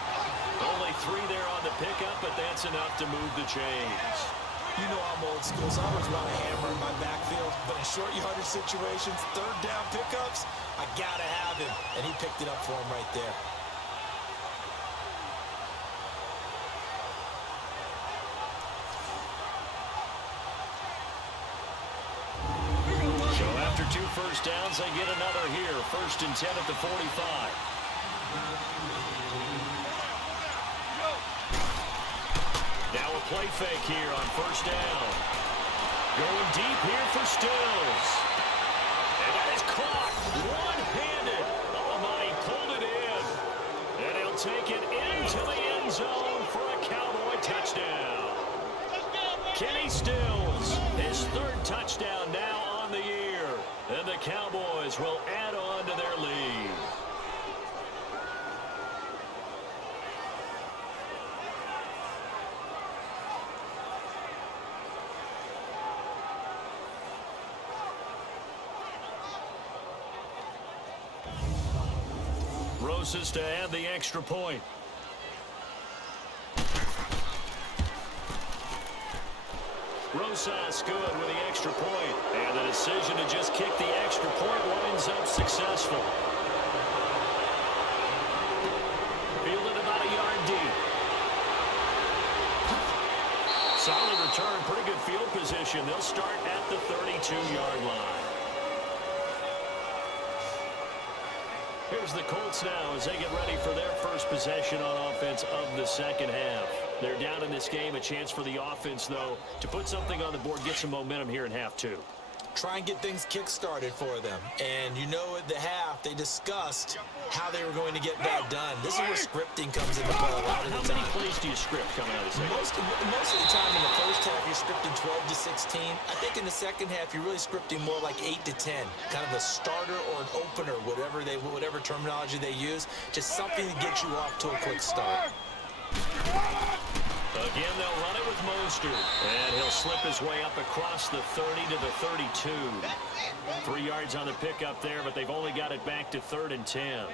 Only 3 there on the pickup, but that's enough to move the chains. You know I'm old school, so I always want a hammer in my backfield. But in short yardage situations, third down pickups, I got to have him. And he picked it up for him right there. So after 2 first downs, they get another here. 1st and 10 at the 45. Now a play fake here on 1st down. Going deep here for Stills. And that is caught one-handed. Oh, my, he pulled it in. And he'll take it into the end zone for a Cowboy touchdown. Kenny Stills, his third touchdown now on the year. And the Cowboys will add on to their lead. Rosas to add the extra point. Rosas good with the extra point. And the decision to just kick the extra point winds up successful. Fielded about a yard deep. Solid return, pretty good field position. They'll start at the 32-yard line. Here's the Colts now as they get ready for their first possession on offense of the second half. They're down in this game. A chance for the offense, though, to put something on the board, get some momentum here in half two. Try and get things kick-started for them. And you know at the half, they discussed how they were going to get that done. This is where scripting comes into play a lot of the time. How many plays do you script coming out of the second? Most of the time in the first half, you're scripting 12 to 16. I think in the second half, you're really scripting more like 8 to 10. Kind of a starter or an opener, whatever terminology they use. Just something to get you off to a quick start. Again, they'll run it with Mostert. And he'll slip his way up across the 30 to the 32. 3 yards on the pickup there, but they've only got it back to 3rd and 10.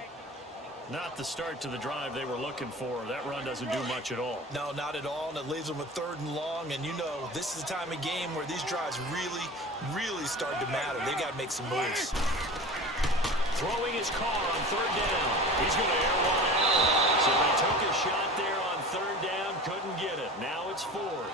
Not the start to the drive they were looking for. That run doesn't do much at all. No, not at all, and it leaves them with 3rd and long. And you know, this is the time of game where these drives really start to matter. They got to make some moves. Throwing his car on 3rd down. He's going to air one out. So they took a shot there on 3rd down, couldn't get it. Now it's 4th.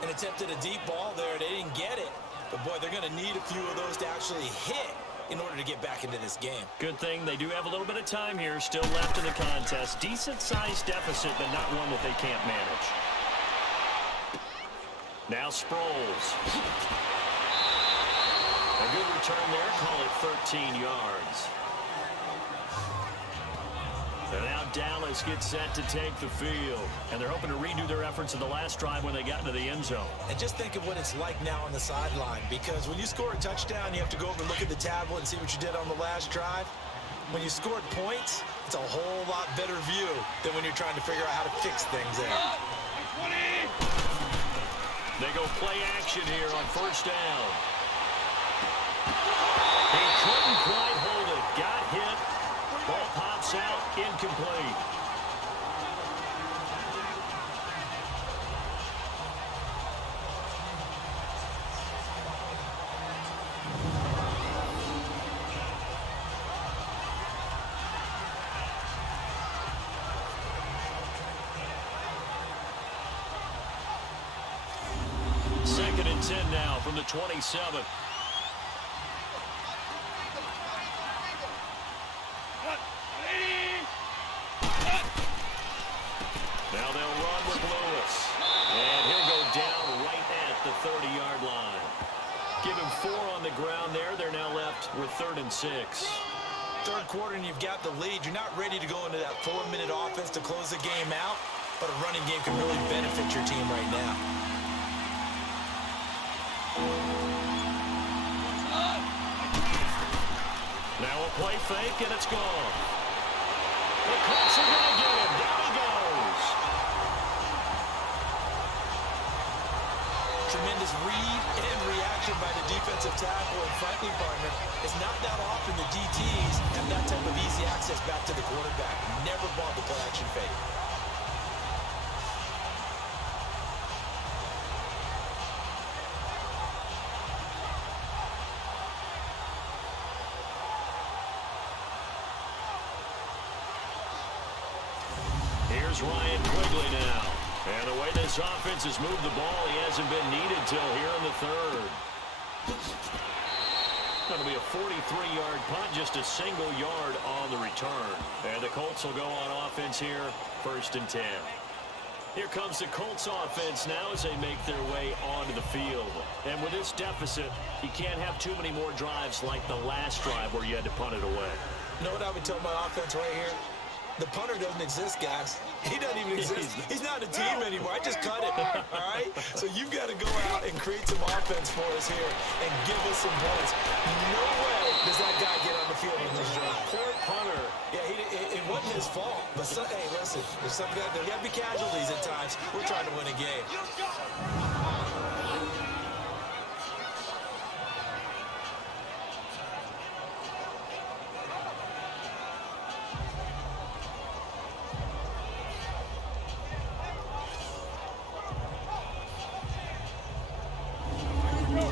And attempted a deep ball there. They didn't get it. But, boy, they're going to need a few of those to actually hit in order to get back into this game. Good thing they do have a little bit of time here still left in the contest. Decent-sized deficit, but not one that they can't manage. Now Sproles. A good return there. Call it 13 yards. And now Dallas gets set to take the field. And they're hoping to redo their efforts in the last drive when they got into the end zone. And just think of what it's like now on the sideline. Because when you score a touchdown, you have to go over and look at the tablet and see what you did on the last drive. When you scored points, it's a whole lot better view than when you're trying to figure out how to fix things there. They go play action here on 1st down. He couldn't quite hold it. Got hit. Ball pops out, incomplete. Second and 10 now from the 27. Now they'll run with Lewis. And he'll go down right at the 30-yard line. Give him 4 on the ground there. They're now left with 3rd and 6. Third quarter and you've got the lead. You're not ready to go into that 4-minute offense to close the game out, but a running game can really benefit your team right now. Now a play fake, and it's gone. The Colts are going to get him. Down he goes. Tremendous read and reaction by the defensive tackle. And frankly, partner, it's not that often the DTs have that type of easy access back to the quarterback. Never bought the play action fake. Here's Ryan Quigley now. And the way this offense has moved the ball, he hasn't been needed till here in the 3rd. Going to be a 43-yard punt, just a single yard on the return. And the Colts will go on offense here, 1st and 10. Here comes the Colts offense now as they make their way onto the field. And with this deficit, you can't have too many more drives like the last drive where you had to punt it away. You know what I would tell my offense right here? The punter doesn't exist, guys. He doesn't even exist. He's not a team anymore. I just cut him, all right? So you've got to go out and create some offense for us here and give us some points. No way does that guy get on the field in this drive. Poor punter. Yeah, it wasn't his fault. But, hey, listen, there's some guys, there got to be casualties at times. We're trying to win a game.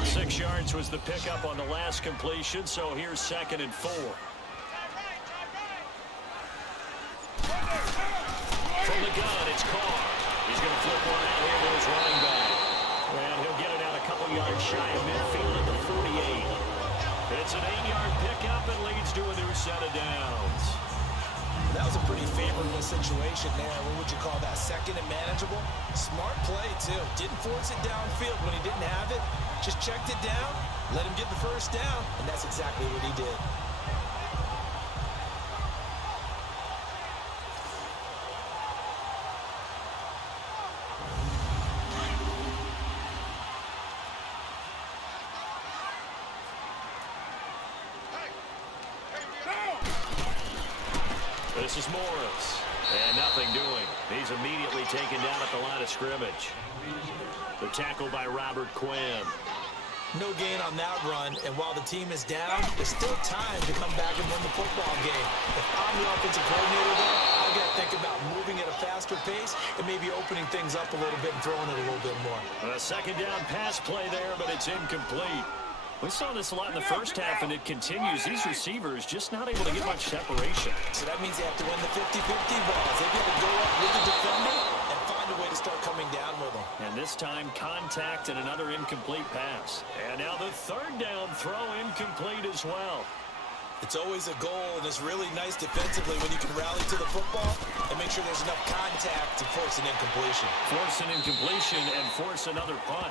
6 yards was the pickup on the last completion, so here's 2nd and 4. From the gun, it's Carr. He's going to flip one out here to his running back. And he'll get it out a couple yards shy of midfield at the 48. It's an 8-yard pickup and leads to a new set of downs. That was a pretty favorable situation there. What would you call that? 2nd and manageable? Smart play, too. Didn't force it downfield when he didn't have it. Just checked it down, let him get the first down, and that's exactly what he did. This is Morris, and nothing doing. He's immediately taken down at the line of scrimmage. The tackle by Robert Quinn. No gain on that run, and while the team is down, there's still time to come back and win the football game. If I'm the offensive coordinator there, I've got to think about moving at a faster pace and maybe opening things up a little bit and throwing it a little bit more. A 2nd down pass play there, but it's incomplete. We saw this a lot in the first half, and it continues. These receivers just not able to get much separation. So that means they have to win the 50-50 balls. They've got to go up with the defender and find a way to start coming down with them. And this time, contact and another incomplete pass. And now the 3rd down throw incomplete as well. It's always a goal, and it's really nice defensively when you can rally to the football and make sure there's enough contact to force an incompletion. Force an incompletion and force another punt.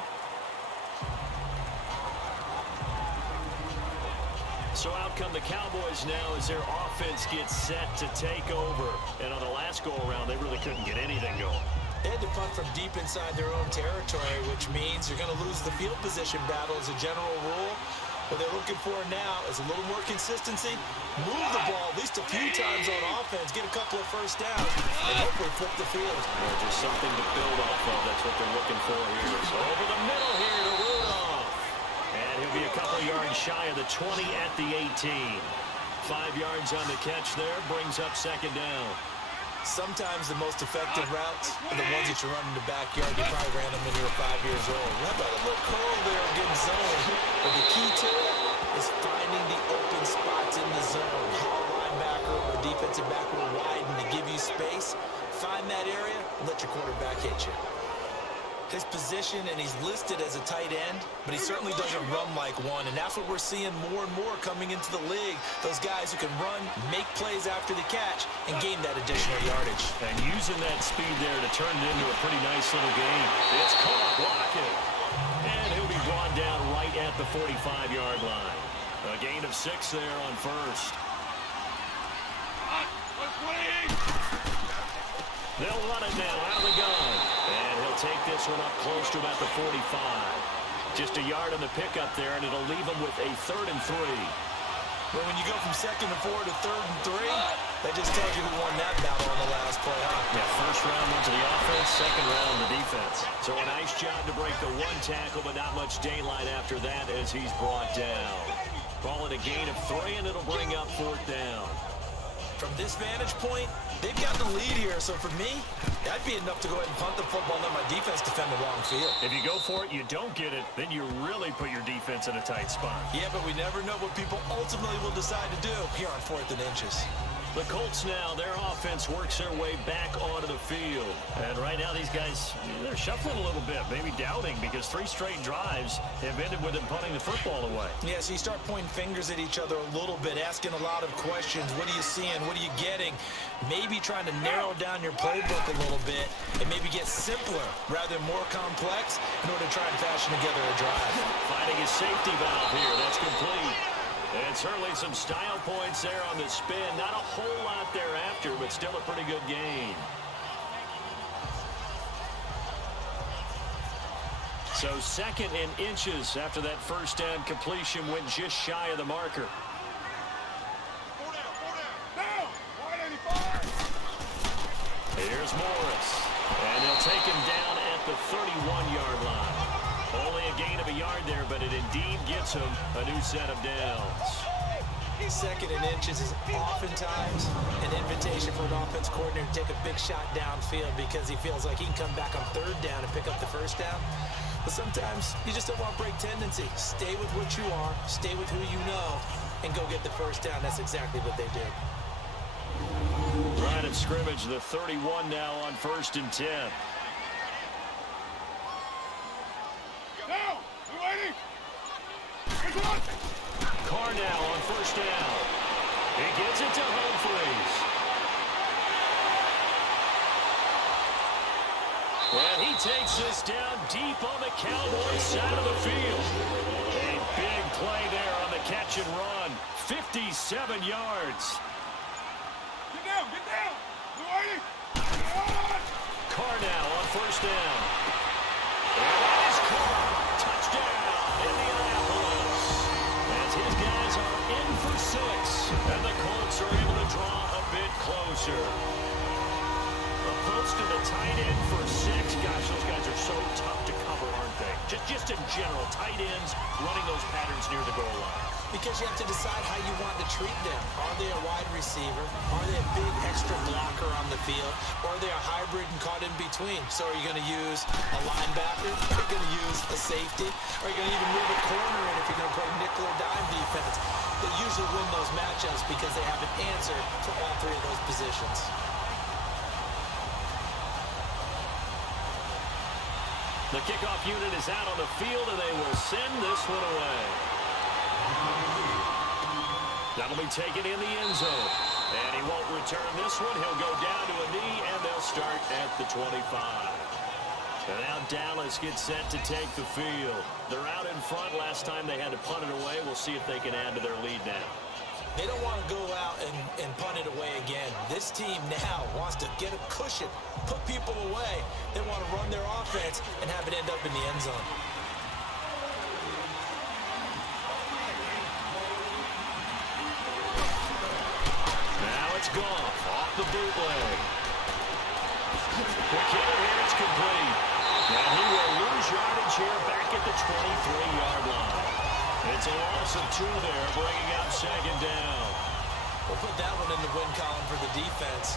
So out come the Cowboys now as their offense gets set to take over. And on the last go-around, they really couldn't get anything going. They had to punt from deep inside their own territory, which means you're going to lose the field position battle as a general rule. What they're looking for now is a little more consistency, move the ball at least a few times on offense, get a couple of first downs, and hopefully flip the field. Just something to build off of. That's what they're looking for here. So over the middle here to Rudolph. And he'll be a couple yards shy of the 20 at the 18. 5 yards on the catch there, brings up 2nd down. Sometimes the most effective routes are the ones that you run in the backyard. You probably ran them when you were 5 years old. How about a little curl there getting zoned? But the key to it is finding the open spots in the zone. How a linebacker or defensive back will widen to give you space. Find that area and let your quarterback hit you. His position, and he's listed as a tight end, but he certainly doesn't run like one, and that's what we're seeing more and more coming into the league. Those guys who can run, make plays after the catch, and gain that additional yardage. And using that speed there to turn it into a pretty nice little game. It's caught, blocking. And he'll be brought down right at the 45-yard line. A gain of 6 there on 1st. They'll run it now out of the gun. And he'll take this one up close to about the 45. Just a yard on the pickup there, and it'll leave him with a 3rd and 3. Well, when you go from 2nd and 4 to 3rd and 3, that just tells you who won that battle on the last play, huh? Yeah, 1st round went to the offense, 2nd round the defense. So a nice job to break the 1 tackle, but not much daylight after that as he's brought down. Call it a gain of 3, and it'll bring up 4th down. From this vantage point, they've got the lead here, so for me, that'd be enough to go ahead and punt the football and let my defense defend the long field. If you go for it, you don't get it, then you really put your defense in a tight spot. Yeah, but we never know what people ultimately will decide to do here on 4th and inches. The Colts now, their offense works their way back onto the field. And right now these guys, they're shuffling a little bit, maybe doubting, because 3 straight drives have ended with them punting the football away. Yeah, so you start pointing fingers at each other a little bit, asking a lot of questions. What are you seeing? What are you getting? Maybe trying to narrow down your playbook a little bit and maybe get simpler rather than more complex in order to try and fashion together a drive. Finding his safety valve here. That's complete. And certainly some style points there on the spin. Not a whole lot thereafter, but still a pretty good gain. So 2nd and inches after that first down completion went just shy of the marker. Here's Morris. And they'll take him down at the 31-yard line. Only a gain of a yard there, but it indeed gets him a new set of downs. 2nd and inches is oftentimes an invitation for an offense coordinator to take a big shot downfield because he feels like he can come back on 3rd down and pick up the 1st down. But sometimes you just don't want break tendency. Stay with what you are, stay with who you know, and go get the 1st down. That's exactly what they did. Line of scrimmage, the 31 now on 1st and 10. Now, you waiting? Carr now on 1st down. He gets it to Humphries. And he takes this down deep on the Cowboys side of the field. A big play there on the catch and run. 57 yards. Get down, get down. You waiting? Get on. Carr now on 1st down. And that is Carr. Touchdown, Indianapolis. As his guys are in for 6. And the Colts are able to draw a bit closer. A post to the tight end for 6. Gosh, those guys are so tough to cover, aren't they? Just in general, tight ends running those patterns near the goal line. Because you have to decide how you want to treat them. Are they a wide receiver? Are they a big extra blocker on the field? Or are they a hybrid and caught in between? So are you going to use a linebacker? Are you going to use a safety? Are you going to even move a corner in if you're going to play nickel or dime defense? They usually win those matchups because they have an answer for all 3 of those positions. The kickoff unit is out on the field, and they will send this one away. That'll be taken in the end zone. And he won't return this one. He'll go down to a knee, and they'll start at the 25. And now Dallas gets set to take the field. They're out in front. Last time they had to punt it away. We'll see if they can add to their lead now. They don't want to go out and punt it away again. This team now wants to get a cushion, put people away. They want to run their offense and have it end up in the end zone. Now it's Goff off the bootleg. The kicker here, it's complete. And he will lose yardage here back at the 23-yard line. It's a loss of 2 there, bringing up 2nd down. We'll put that one in the win column for the defense.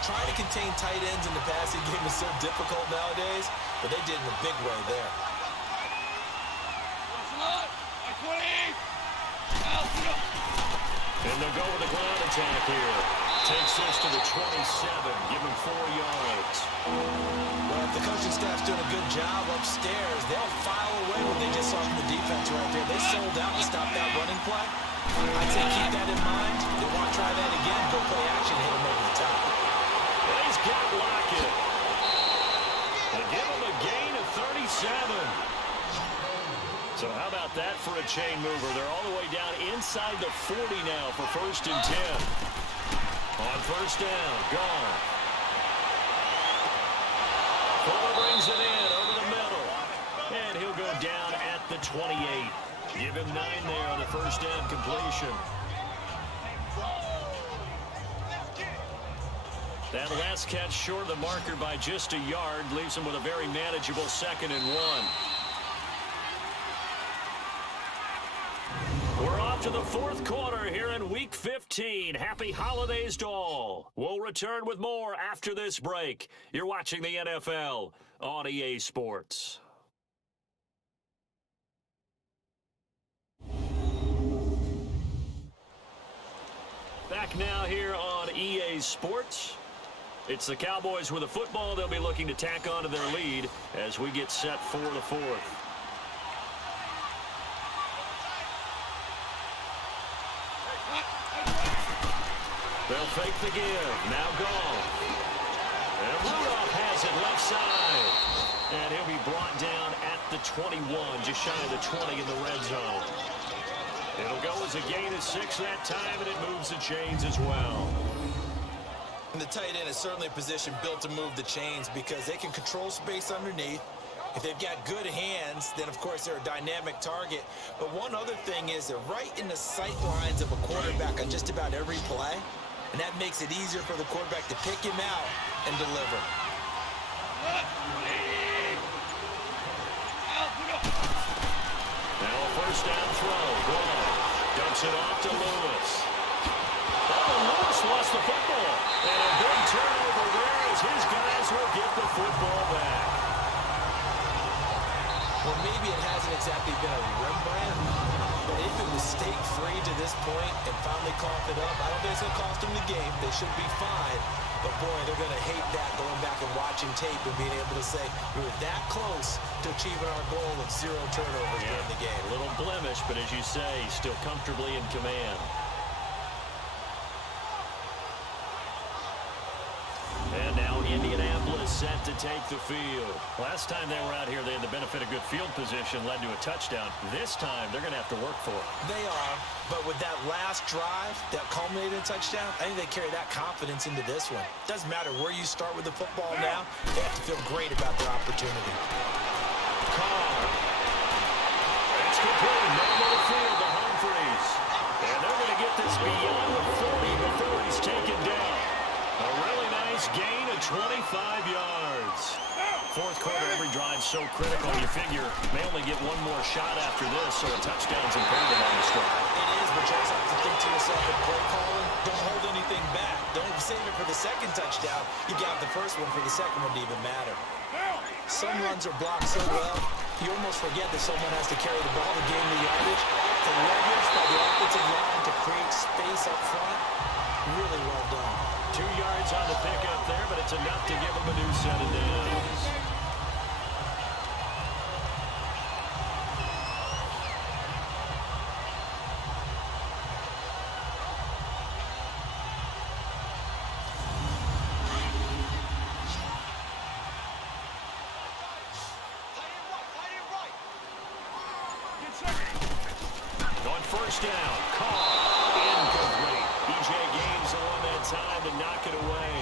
Trying to contain tight ends in the passing game is so difficult nowadays, but they did in a big way there. And they'll go with the ground attack here. Takes this to the 27, give him 4 yards. Well, if the coaching staff's doing a good job upstairs, they'll file away what they just saw from the defense right there. They sold out to stop that running play. I'd say keep that in mind. They want to try that again, go play action, hit him over the top. And he's got Lockett. They give him a gain of 37. So how about that for a chain mover? They're all the way down inside the 40 now for 1st and 10. On 1st down, gone. Fuller brings it in over the middle. And he'll go down at the 28. Give him 9 there on the 1st down completion. That last catch short of the marker by just a yard leaves him with a very manageable 2nd and 1. We're off to the 4th quarter here in Week 15. Happy holidays to all. We'll return with more after this break. You're watching the NFL on EA Sports. Back back now here on EA Sports. It's the Cowboys with a football. They'll be looking to tack on to their lead as we get set for the fourth. They'll fake the give. Now Goff. And Rudolph has it left side. And he'll be brought down at the 21, just shy of the 20 in the red zone. It'll go as a gain of 6 that time, and it moves the chains as well. And the tight end is certainly a position built to move the chains because they can control space underneath. If they've got good hands, then, of course, they're a dynamic target. But one other thing is they're right in the sight lines of a quarterback on just about every play, and that makes it easier for the quarterback to pick him out and deliver. Now a first down throw. Ball dumps it off to Lewis. Oh, Lewis lost the football. And a big turnover there as his guys will get the football back. Well, maybe it hasn't exactly been a Rembrandt, but if it was stake-free to this point and finally coughed it up, I don't think it's going to cost them the game. They should be fine. But, boy, they're going to hate that going back and watching tape and being able to say we were that close to achieving our goal of 0 turnovers during the game. A little blemish, but as you say, still comfortably in command. And now Indianapolis set to take the field. Last time they were out here, they had the benefit of good field position, led to a touchdown. This time, they're going to have to work for it. They are, but with that last drive that culminated in a touchdown, I think they carry that confidence into this one. Doesn't matter where you start with the football now, they have to feel great about their opportunity. Carr. It's complete. Middle of the field to Humphries. And they're going to get this beyond the 40 before he's taken down. A really nice gain of 25 yards. Fourth quarter, every drive so critical. You figure may only get one more shot after this, so a touchdown's imperative on the strike. It is, but you also have to think to yourself at play calling, don't hold anything back. Don't save it for the second touchdown. You got the first one for the second one to even matter. Some runs are blocked so well, you almost forget that someone has to carry the ball to gain the yardage. The leverage by the offensive line to create space up front, really well done. 2 yards on the pickup there, but it's enough to give them a new set of downs. On first down, Carr, incomplete. E.J. Gaines the one that time to knock it away.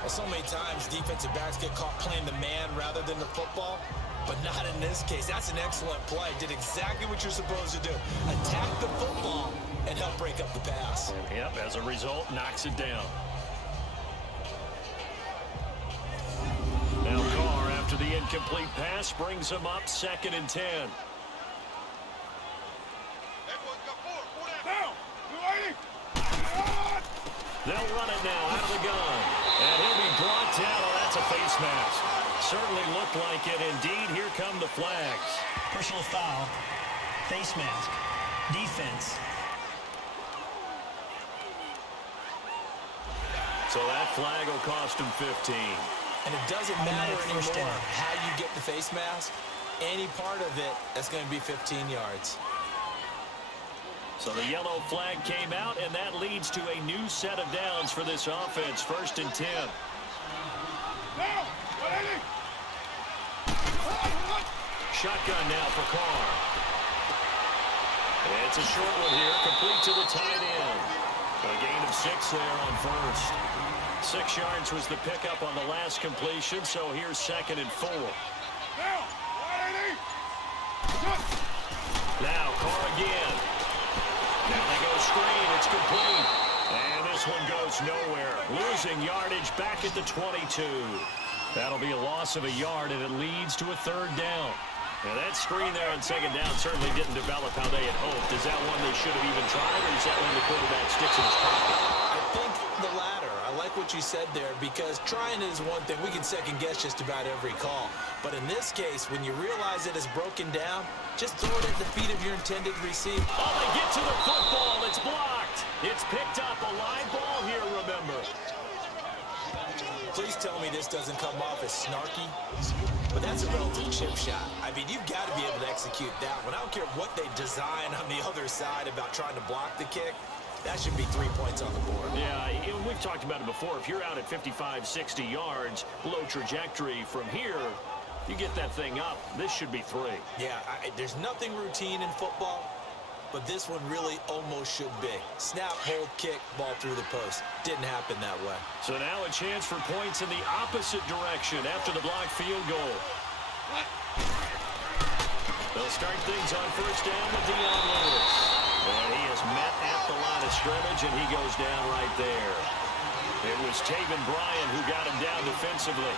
Well, so many times defensive backs get caught playing the man rather than the football, but not in this case. That's an excellent play. Did exactly what you're supposed to do. Attack the football and help break up the pass. Yep, as a result, knocks it down. Now Carr, after the incomplete pass, brings him up 2nd and 10. They'll run it now out of the gun. And he'll be brought down. Oh, that's a face mask. Certainly looked like it. Indeed, here come the flags. Personal foul. Face mask. Defense. So that flag will cost him 15. And it doesn't matter anymore how you get the face mask. Any part of it, that's going to be 15 yards. So the yellow flag came out, and that leads to a new set of downs for this offense. 1st and 10. Shotgun now for Carr. It's a short one here, complete to the tight end. A gain of 6 there on first. 6 yards was the pickup on the last completion, so here's 2nd and 4. Now Carr again. Now they go screen. It's complete. And this one goes nowhere. Losing yardage back at the 22. That'll be a loss of a yard, and it leads to a 3rd down. Now that screen there on 2nd down certainly didn't develop how they had hoped. Is that one they should have even tried, or is that when the quarterback sticks in his pocket? I think the latter. I like what you said there because trying is one thing. We can second guess just about every call. But in this case, when you realize it is broken down, just throw it at the feet of your intended receiver. Oh, they get to the football. It's blocked. It's picked up, a live ball here, remember. Please tell me this doesn't come off as snarky, but that's a relative chip shot. I mean, you've got to be able to execute that one. I don't care what they design on the other side about trying to block the kick. That should be 3 points on the board. Yeah, we've talked about it before. If you're out at 55, 60 yards, low trajectory from here, you get that thing up, this should be 3. Yeah, there's nothing routine in football, but this one really almost should be. Snap, hold, kick, ball through the post. Didn't happen that way. So now a chance for points in the opposite direction after the blocked field goal. They'll start things on first down with Dion Lewis. And he is met at the line of scrimmage, and he goes down right there. It was Taven Bryan who got him down defensively.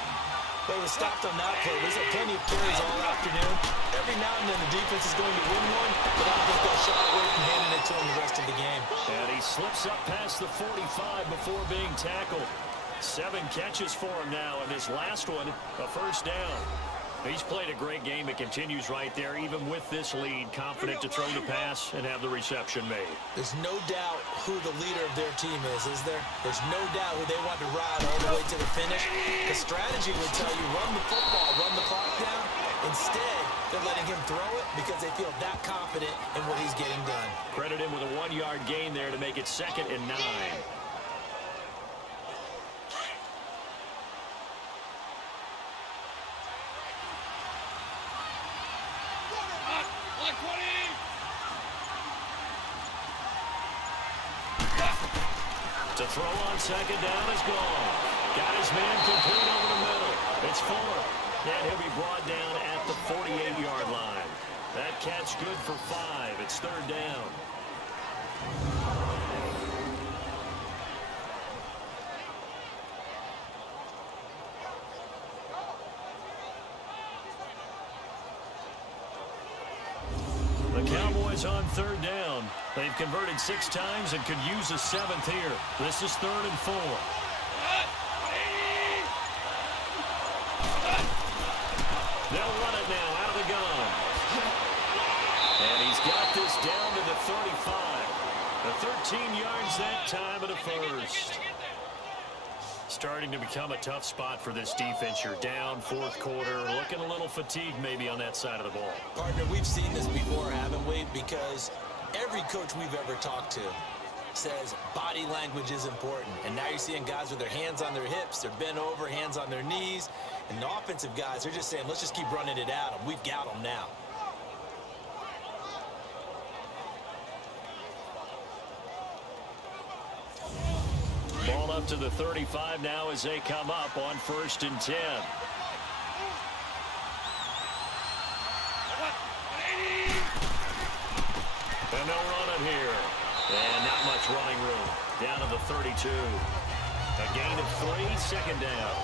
They were stopped on that play. There's plenty of carries all afternoon. Every now and then the defense is going to win one, but I don't think they'll shy away from handing it to him the rest of the game. And he slips up past the 45 before being tackled. 7 catches for him now, and this last one, a first down. He's played a great game. It continues right there, even with this lead, confident to throw the pass and have the reception made. There's no doubt who the leader of their team is there? There's no doubt who they want to ride all the way to the finish. The strategy would tell you, run the football, run the clock down. Instead, they're letting him throw it because they feel that confident in what he's getting done. Credit him with a 1-yard gain there to make it 2nd and 9. To throw on 2nd down is gone. Got his man complete over the middle. It's Fuller. And he'll be brought down at the 48-yard line. That catch good for 5. It's 3rd down. The Cowboys on 3rd down. They've converted 6 times and could use a 7th here. This is 3rd and 4. They'll run it now out of the gun. And he's got this down to the 35. The 13 yards that time at a first. Starting to become a tough spot for this defense. You're down 4th quarter, looking a little fatigued maybe on that side of the ball. Partner, we've seen this before, haven't we? Because every coach we've ever talked to says body language is important. And now you're seeing guys with their hands on their hips, they're bent over, hands on their knees. And the offensive guys are just saying, let's just keep running it at them. We've got them now. Ball up to the 35 now as they come up on 1st and 10. And they'll run it here. And not much running room. Down to the 32. A gain of 3, 2nd down.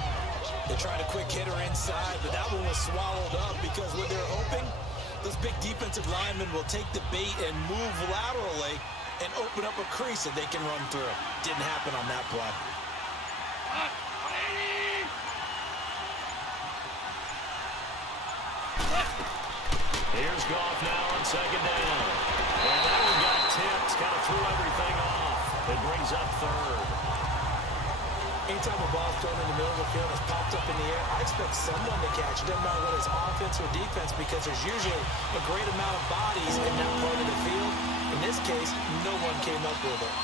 They tried a quick hitter inside, but that one was swallowed up because what they're hoping, those big defensive linemen will take the bait and move laterally and open up a crease that they can run through. Didn't happen on that play. Here's Goff now on 2nd down. And that one got tipped, kind of threw everything off. It brings up 3rd. Anytime a ball's thrown in the middle of the field, it's popped up in the air, I expect someone to catch it. Doesn't matter whether it's offense or defense, because there's usually a great amount of bodies in that part of the field. In this case, no one came up with it.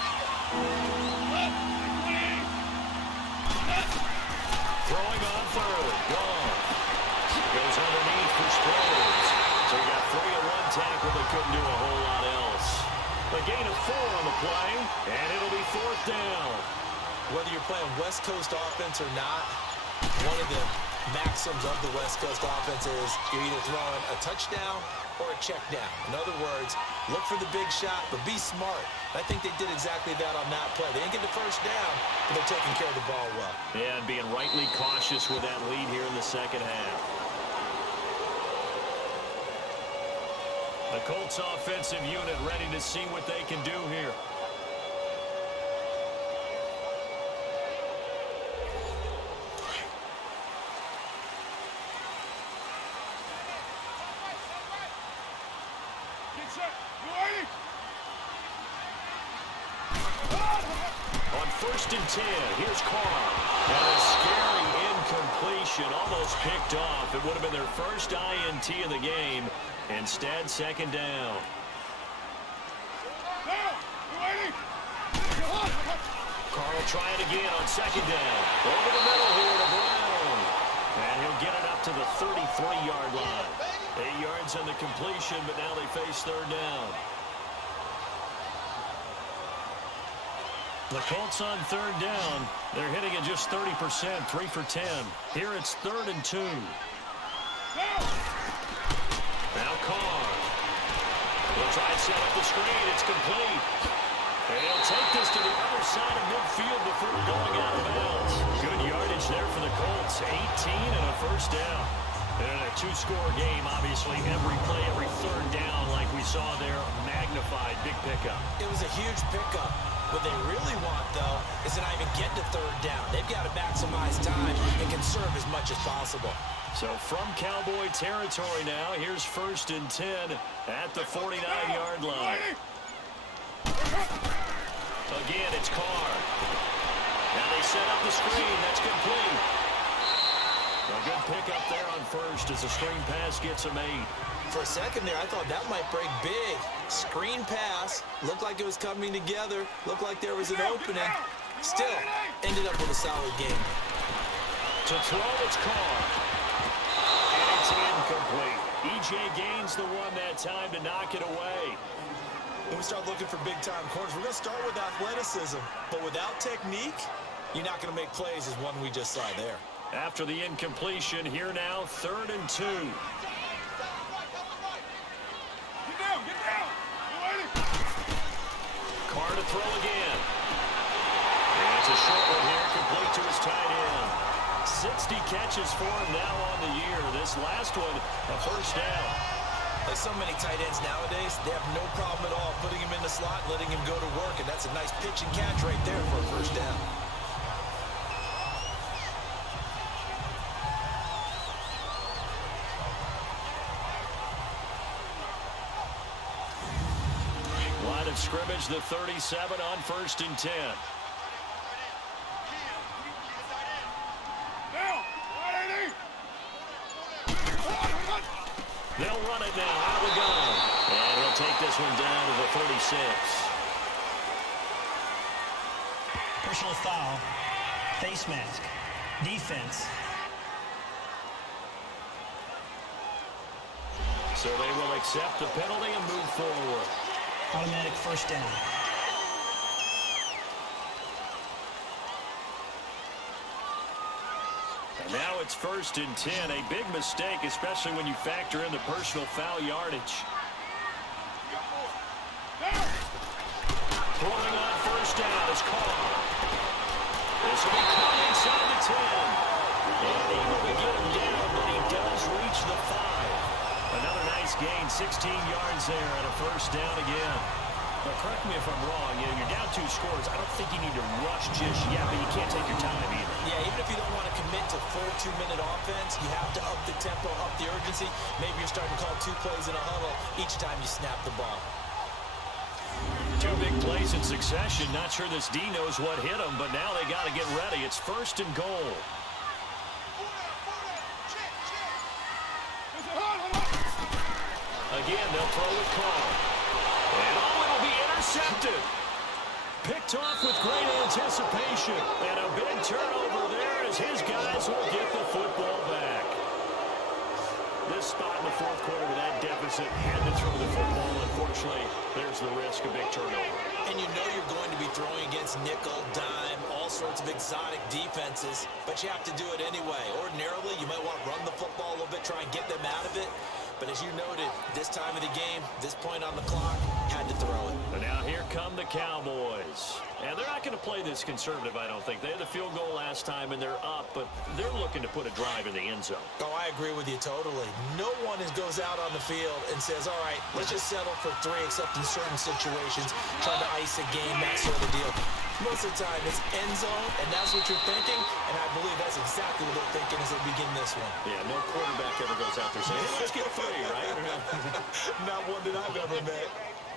Throwing on 3rd. Gone. Goes underneath for Strohs. So you got 3 on 1 tackle, but couldn't do a whole lot else. A gain of 4 on the play, and it'll be 4th down. Whether you're playing West Coast offense or not, one of the maxims of the West Coast offense is you're either throwing a touchdown or a check down. In other words, look for the big shot, but be smart. I think they did exactly that on that play. They didn't get the first down, but they're taking care of the ball well. Yeah, and being rightly cautious with that lead here in the 2nd half. The Colts offensive unit ready to see what they can do here. first and 10. Here's Carr. And a scary incompletion, almost picked off. It would have been their first INT of the game. Instead, second down. Carr will try it again on second down. Over the middle here to Brown. And he'll get it up to the 33-yard line. 8 yards on the completion, but now they face third down. The Colts on third down. They're hitting at just 30%, 3 for 10. Here it's 3rd and 2. Now Carr. He'll try and set up the screen. It's complete. And he'll take this to the other side of midfield before going out of bounds. Good yardage there for the Colts. 18 and a first down. And a two-score game, obviously. Every play, every third down, like we saw there, magnified. Big pickup. It was a huge pickup. What they really want, though, is to not even get to third down. They've got to maximize time and conserve as much as possible. So from Cowboy territory now, here's 1st and 10 at the 49-yard line. Again, it's Carr. Now they set up the screen. That's complete. A good pickup there on first as the screen pass gets him 8. For a second there, I thought that might break big. Screen pass. Looked like it was coming together. Looked like there was an opening. Still, ended up with a solid game. To throw, it's Carr. And it's incomplete. E.J. Gaines the one that time to knock it away. When we start looking for big-time corners, we're going to start with athleticism. But without technique, you're not going to make plays as one we just saw there. After the incompletion, here now, 3rd and 2. Get down! Carr to throw again. And it's a short one here, complete to his tight end. 60 catches for him now on the year. This last one, a first down. Like so many tight ends nowadays, they have no problem at all putting him in the slot, letting him go to work, and that's a nice pitch and catch right there for a first down. Line of scrimmage, the 37 on 1st and 10. They'll run it now out of the gun. And he'll take this one down to the 36. Personal foul. Face mask. Defense. So they will accept the penalty and move forward. Automatic first down. And now it's 1st and 10. A big mistake, especially when you factor in the personal foul yardage. Pulling on first down is Carr. This will be caught inside the 10. And able to get him down, but he does reach the 5. Another nice gain, 16 yards there and a first down again. Now, correct me if I'm wrong. You're down 2 scores. I don't think you need to rush just yet, but you can't take your time either. Yeah, even if you don't want to commit to full 2-minute offense, you have to up the tempo, up the urgency. Maybe you're starting to call 2 plays in a huddle each time you snap the ball. 2 big plays in succession. Not sure this D knows what hit him, but now they got to get ready. It's 1st and goal. Again, they'll throw with Carr. And it'll be intercepted. Picked off with great anticipation. And a big turnover there as his guys will get the football back. This spot in the 4th quarter with that deficit had to throw the football. Unfortunately, there's the risk of big turnover. And you know you're going to be throwing against nickel, dime, all sorts of exotic defenses, but you have to do it anyway. Ordinarily, you might want to run the football a little bit, try and get them out of it. But as you noted, this time of the game, this point on the clock, had to throw it. And now here come the Cowboys. And they're not going to play this conservative, I don't think. They had the field goal last time, and they're up, but they're looking to put a drive in the end zone. Oh, I agree with you totally. No one goes out on the field and says, all right, let's just settle for 3, except in certain situations, trying to ice a game, that sort of deal. Most of the time, it's end zone, and that's what you're thinking, and I believe that's exactly what they're thinking as they begin this one. Yeah, no quarterback ever goes out there saying, hey, let's get 3, right? Not one that I've ever met.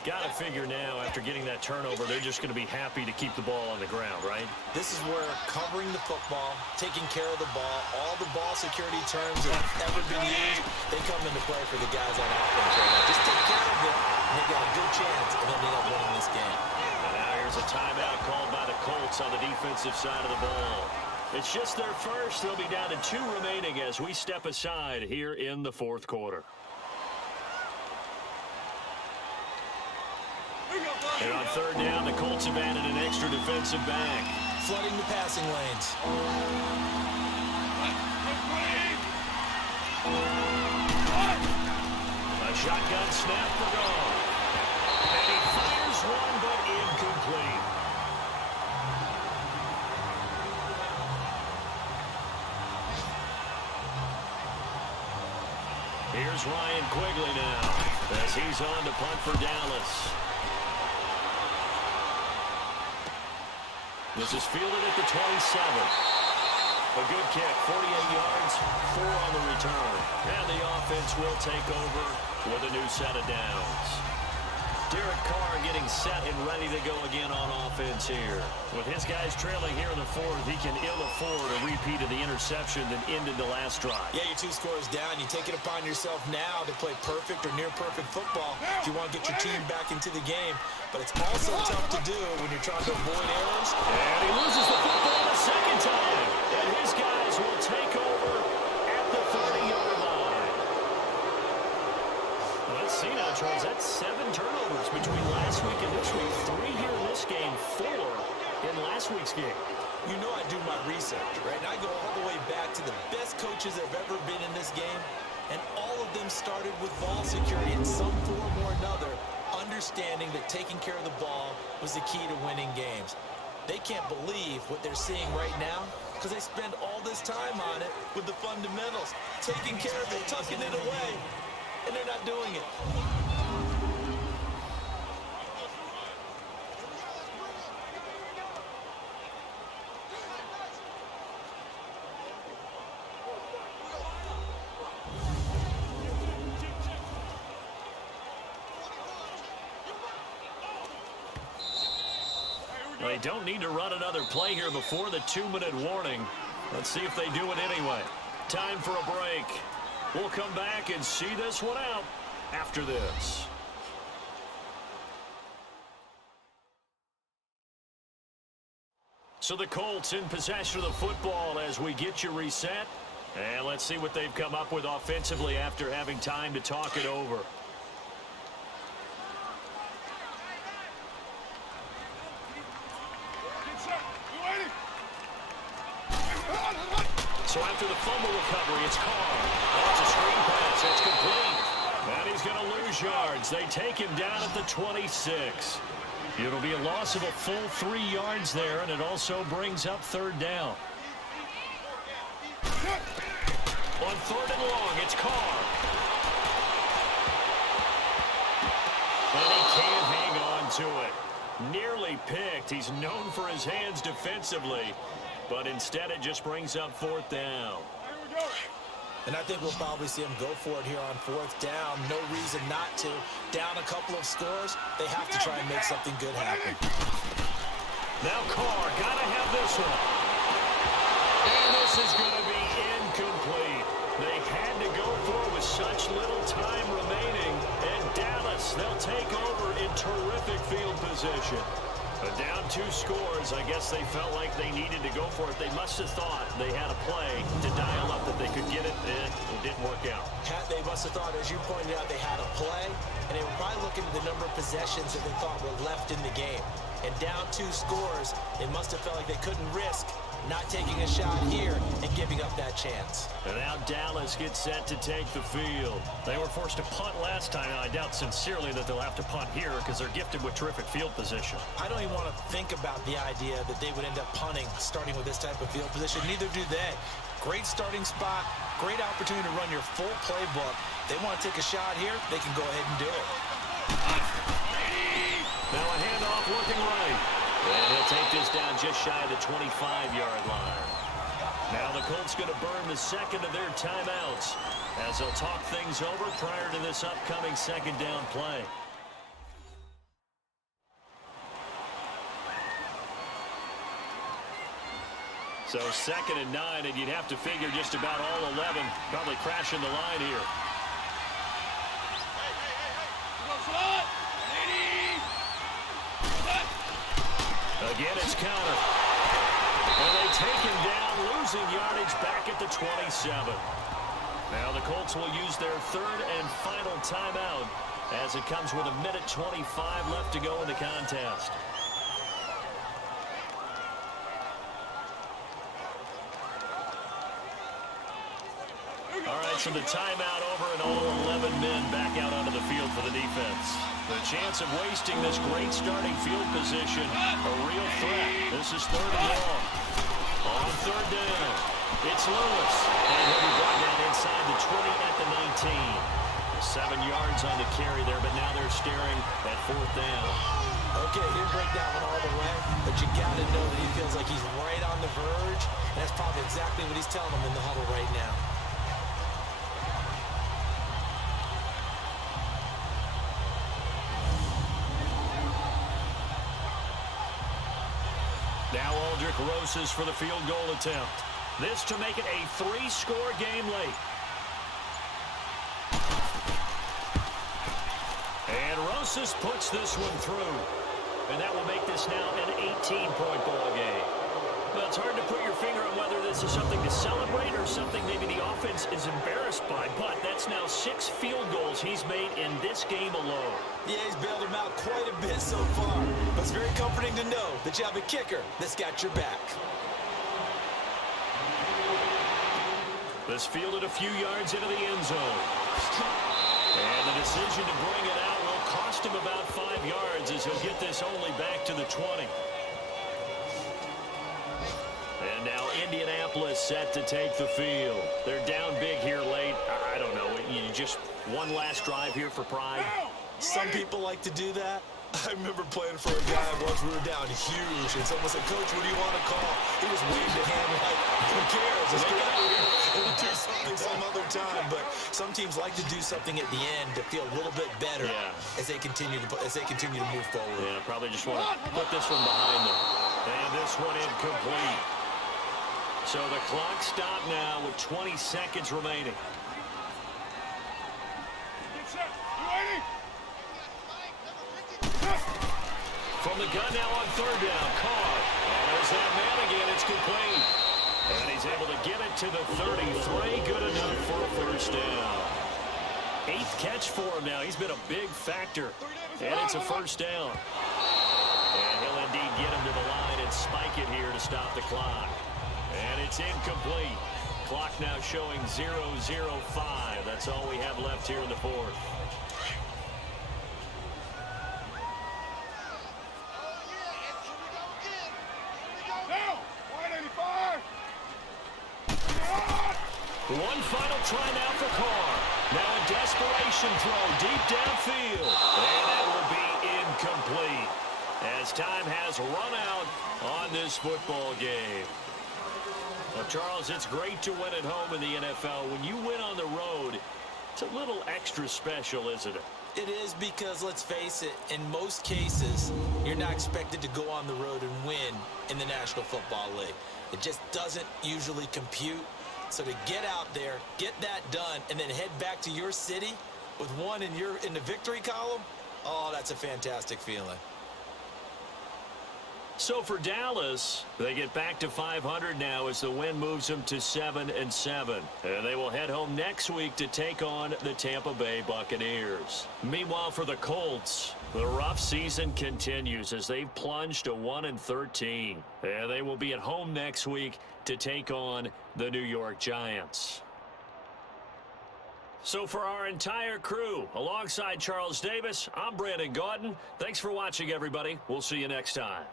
Got to figure now, after getting that turnover, they're just going to be happy to keep the ball on the ground, right? This is where covering the football, taking care of the ball, all the ball security terms that have ever been used, they come into play for the guys on offense right now. Just take care of it, and they've got a good chance of ending up winning this game. And now here's a timeout called by the Colts on the defensive side of the ball. It's just their first. They'll be down to 2 remaining as we step aside here in the fourth quarter. And on third down, the Colts have added an extra defensive back. Flooding the passing lanes. A shotgun snap for Goff. And he fires one, but incomplete. Here's Ryan Quigley now as he's on to punt for Dallas. This is fielded at the 27. A good kick, 48 yards, 4 on the return. And the offense will take over with a new set of downs. Derek Carr getting set and ready to go again on offense here. With his guys trailing here in the fourth, he can ill afford a repeat of the interception that ended the last drive. Yeah, you're 2 scores down. You take it upon yourself now to play perfect or near-perfect football if you want to get your team back into the game. But it's also tough to do when you're trying to avoid errors. And he loses the football a second time. And his guys will take over at the 30-yard line. Let's see now, Charles. That's 7 turnovers between last week and this week. 3 here in this game, 4 in last week's game. You know I do my research, right? And I go all the way back to the best coaches that have ever been in this game. And all of them started with ball security in some form or another, understanding that taking care of the ball was the key to winning games. They can't believe what they're seeing right now because they spend all this time on it with the fundamentals, taking care of it, tucking it away, and they're not doing it. They don't need to run another play here before the 2-minute warning. Let's see if they do it anyway. Time for a break. We'll come back and see this one out after this. So the Colts in possession of the football as we get you reset. And let's see what they've come up with offensively after having time to talk it over. So after the fumble recovery, it's Carr. That's a screen pass. It's complete. And he's going to lose yards. They take him down at the 26. It'll be a loss of a full 3 yards there, and it also brings up third down. On third and long, it's Carr. And he can't hang on to it. Nearly picked. He's known for his hands defensively. But instead, it just brings up fourth down. And I think we'll probably see him go for it here on fourth down. No reason not to. Down a couple of scores, they have to try and make something good happen. Now Carr, got to have this one. And this is going to be incomplete. They had to go for it with such little time remaining. And Dallas, they'll take over in terrific field position. But down 2 scores, I guess they felt like they needed to go for it. They must have thought they had a play to dial up that they could get it, and it didn't work out. They must have thought, as you pointed out, they had a play, and they were probably looking at the number of possessions that they thought were left in the game. And down 2 scores, they must have felt like they couldn't risk not taking a shot here and giving up that chance. And now Dallas gets set to take the field. They were forced to punt last time, and I doubt sincerely that they'll have to punt here because they're gifted with terrific field position. I don't even want to think about the idea that they would end up punting starting with this type of field position. Neither do they. Great starting spot, great opportunity to run your full playbook. They want to take a shot here, they can go ahead and do it. Now a handoff looking right. And he'll take this down just shy of the 25-yard line. Now the Colts going to burn the second of their timeouts as they'll talk things over prior to this upcoming second down play. So 2nd and 9, and you'd have to figure just about all 11 probably crashing the line here. Again, it's counter. And they take him down, losing yardage back at the 27. Now the Colts will use their 3rd and final timeout as it comes with 1:25 left to go in the contest. All right, so the timeout over and all 11 men back out onto the field for the defense. The chance of wasting this great starting field position, a real threat. This is 3rd and long. On 3rd down, it's Lewis. And he'll be brought down inside the 20 at the 19. 7 yards on the carry there, but now they're staring at 4th down. Okay, he didn't break that one all the way, but you got to know that he feels like he's right on the verge. And that's probably exactly what he's telling them in the huddle right now. Now Aldrich Rosas for the field goal attempt. This to make it a 3-score game late. And Rosas puts this one through. And that will make this now an 18-point ball game. Well, it's hard to put your finger on whether this is something to celebrate or something maybe the offense is embarrassed by. But that's now 6 field goals he's made in this game alone. Yeah, he's bailed him out quite a bit so far. But it's very comforting to know that you have a kicker that's got your back. This fielded a few yards into the end zone. And the decision to bring it out will cost him about 5 yards as he'll get this only back to the 20. And now Indianapolis set to take the field. They're down big here late. I don't know. You just one last drive here for pride. Some people like to do that. I remember playing for a guy once we were down huge, and someone said, "Coach, what do you want to call?" He just waved a hand like, "Who cares? Let's get out of here and do something some other time." But some teams like to do something at the end to feel a little bit better as they continue to move forward. Yeah, probably just want to put this one behind them. And this one incomplete. So the clock stopped now with 20 seconds remaining. From the gun now on 3rd down, Carr. And there's that man again. It's complete. And he's able to get it to the 33. Good enough for a 1st down. 8th catch for him now. He's been a big factor. And it's a 1st down. And he'll indeed get him to the line and spike it here to stop the clock. And it's incomplete. Clock now showing 0:05. That's all we have left here in the 4th. One final try now for Carr. Now a desperation throw deep downfield. And that will be incomplete as time has run out on this football game. Well, Charles, it's great to win at home in the NFL. When you win on the road, it's a little extra special, isn't it? It is because, let's face it, in most cases, you're not expected to go on the road and win in the National Football League. It just doesn't usually compute. So to get out there, get that done, and then head back to your city with one in the victory column, oh, that's a fantastic feeling. So for Dallas, they get back to 500 now as the win moves them to 7-7. And they will head home next week to take on the Tampa Bay Buccaneers. Meanwhile, for the Colts, the rough season continues as they've plunged to 1-13. And they will be at home next week to take on the New York Giants. So for our entire crew, alongside Charles Davis, I'm Brandon Gaudin. Thanks for watching, everybody. We'll see you next time.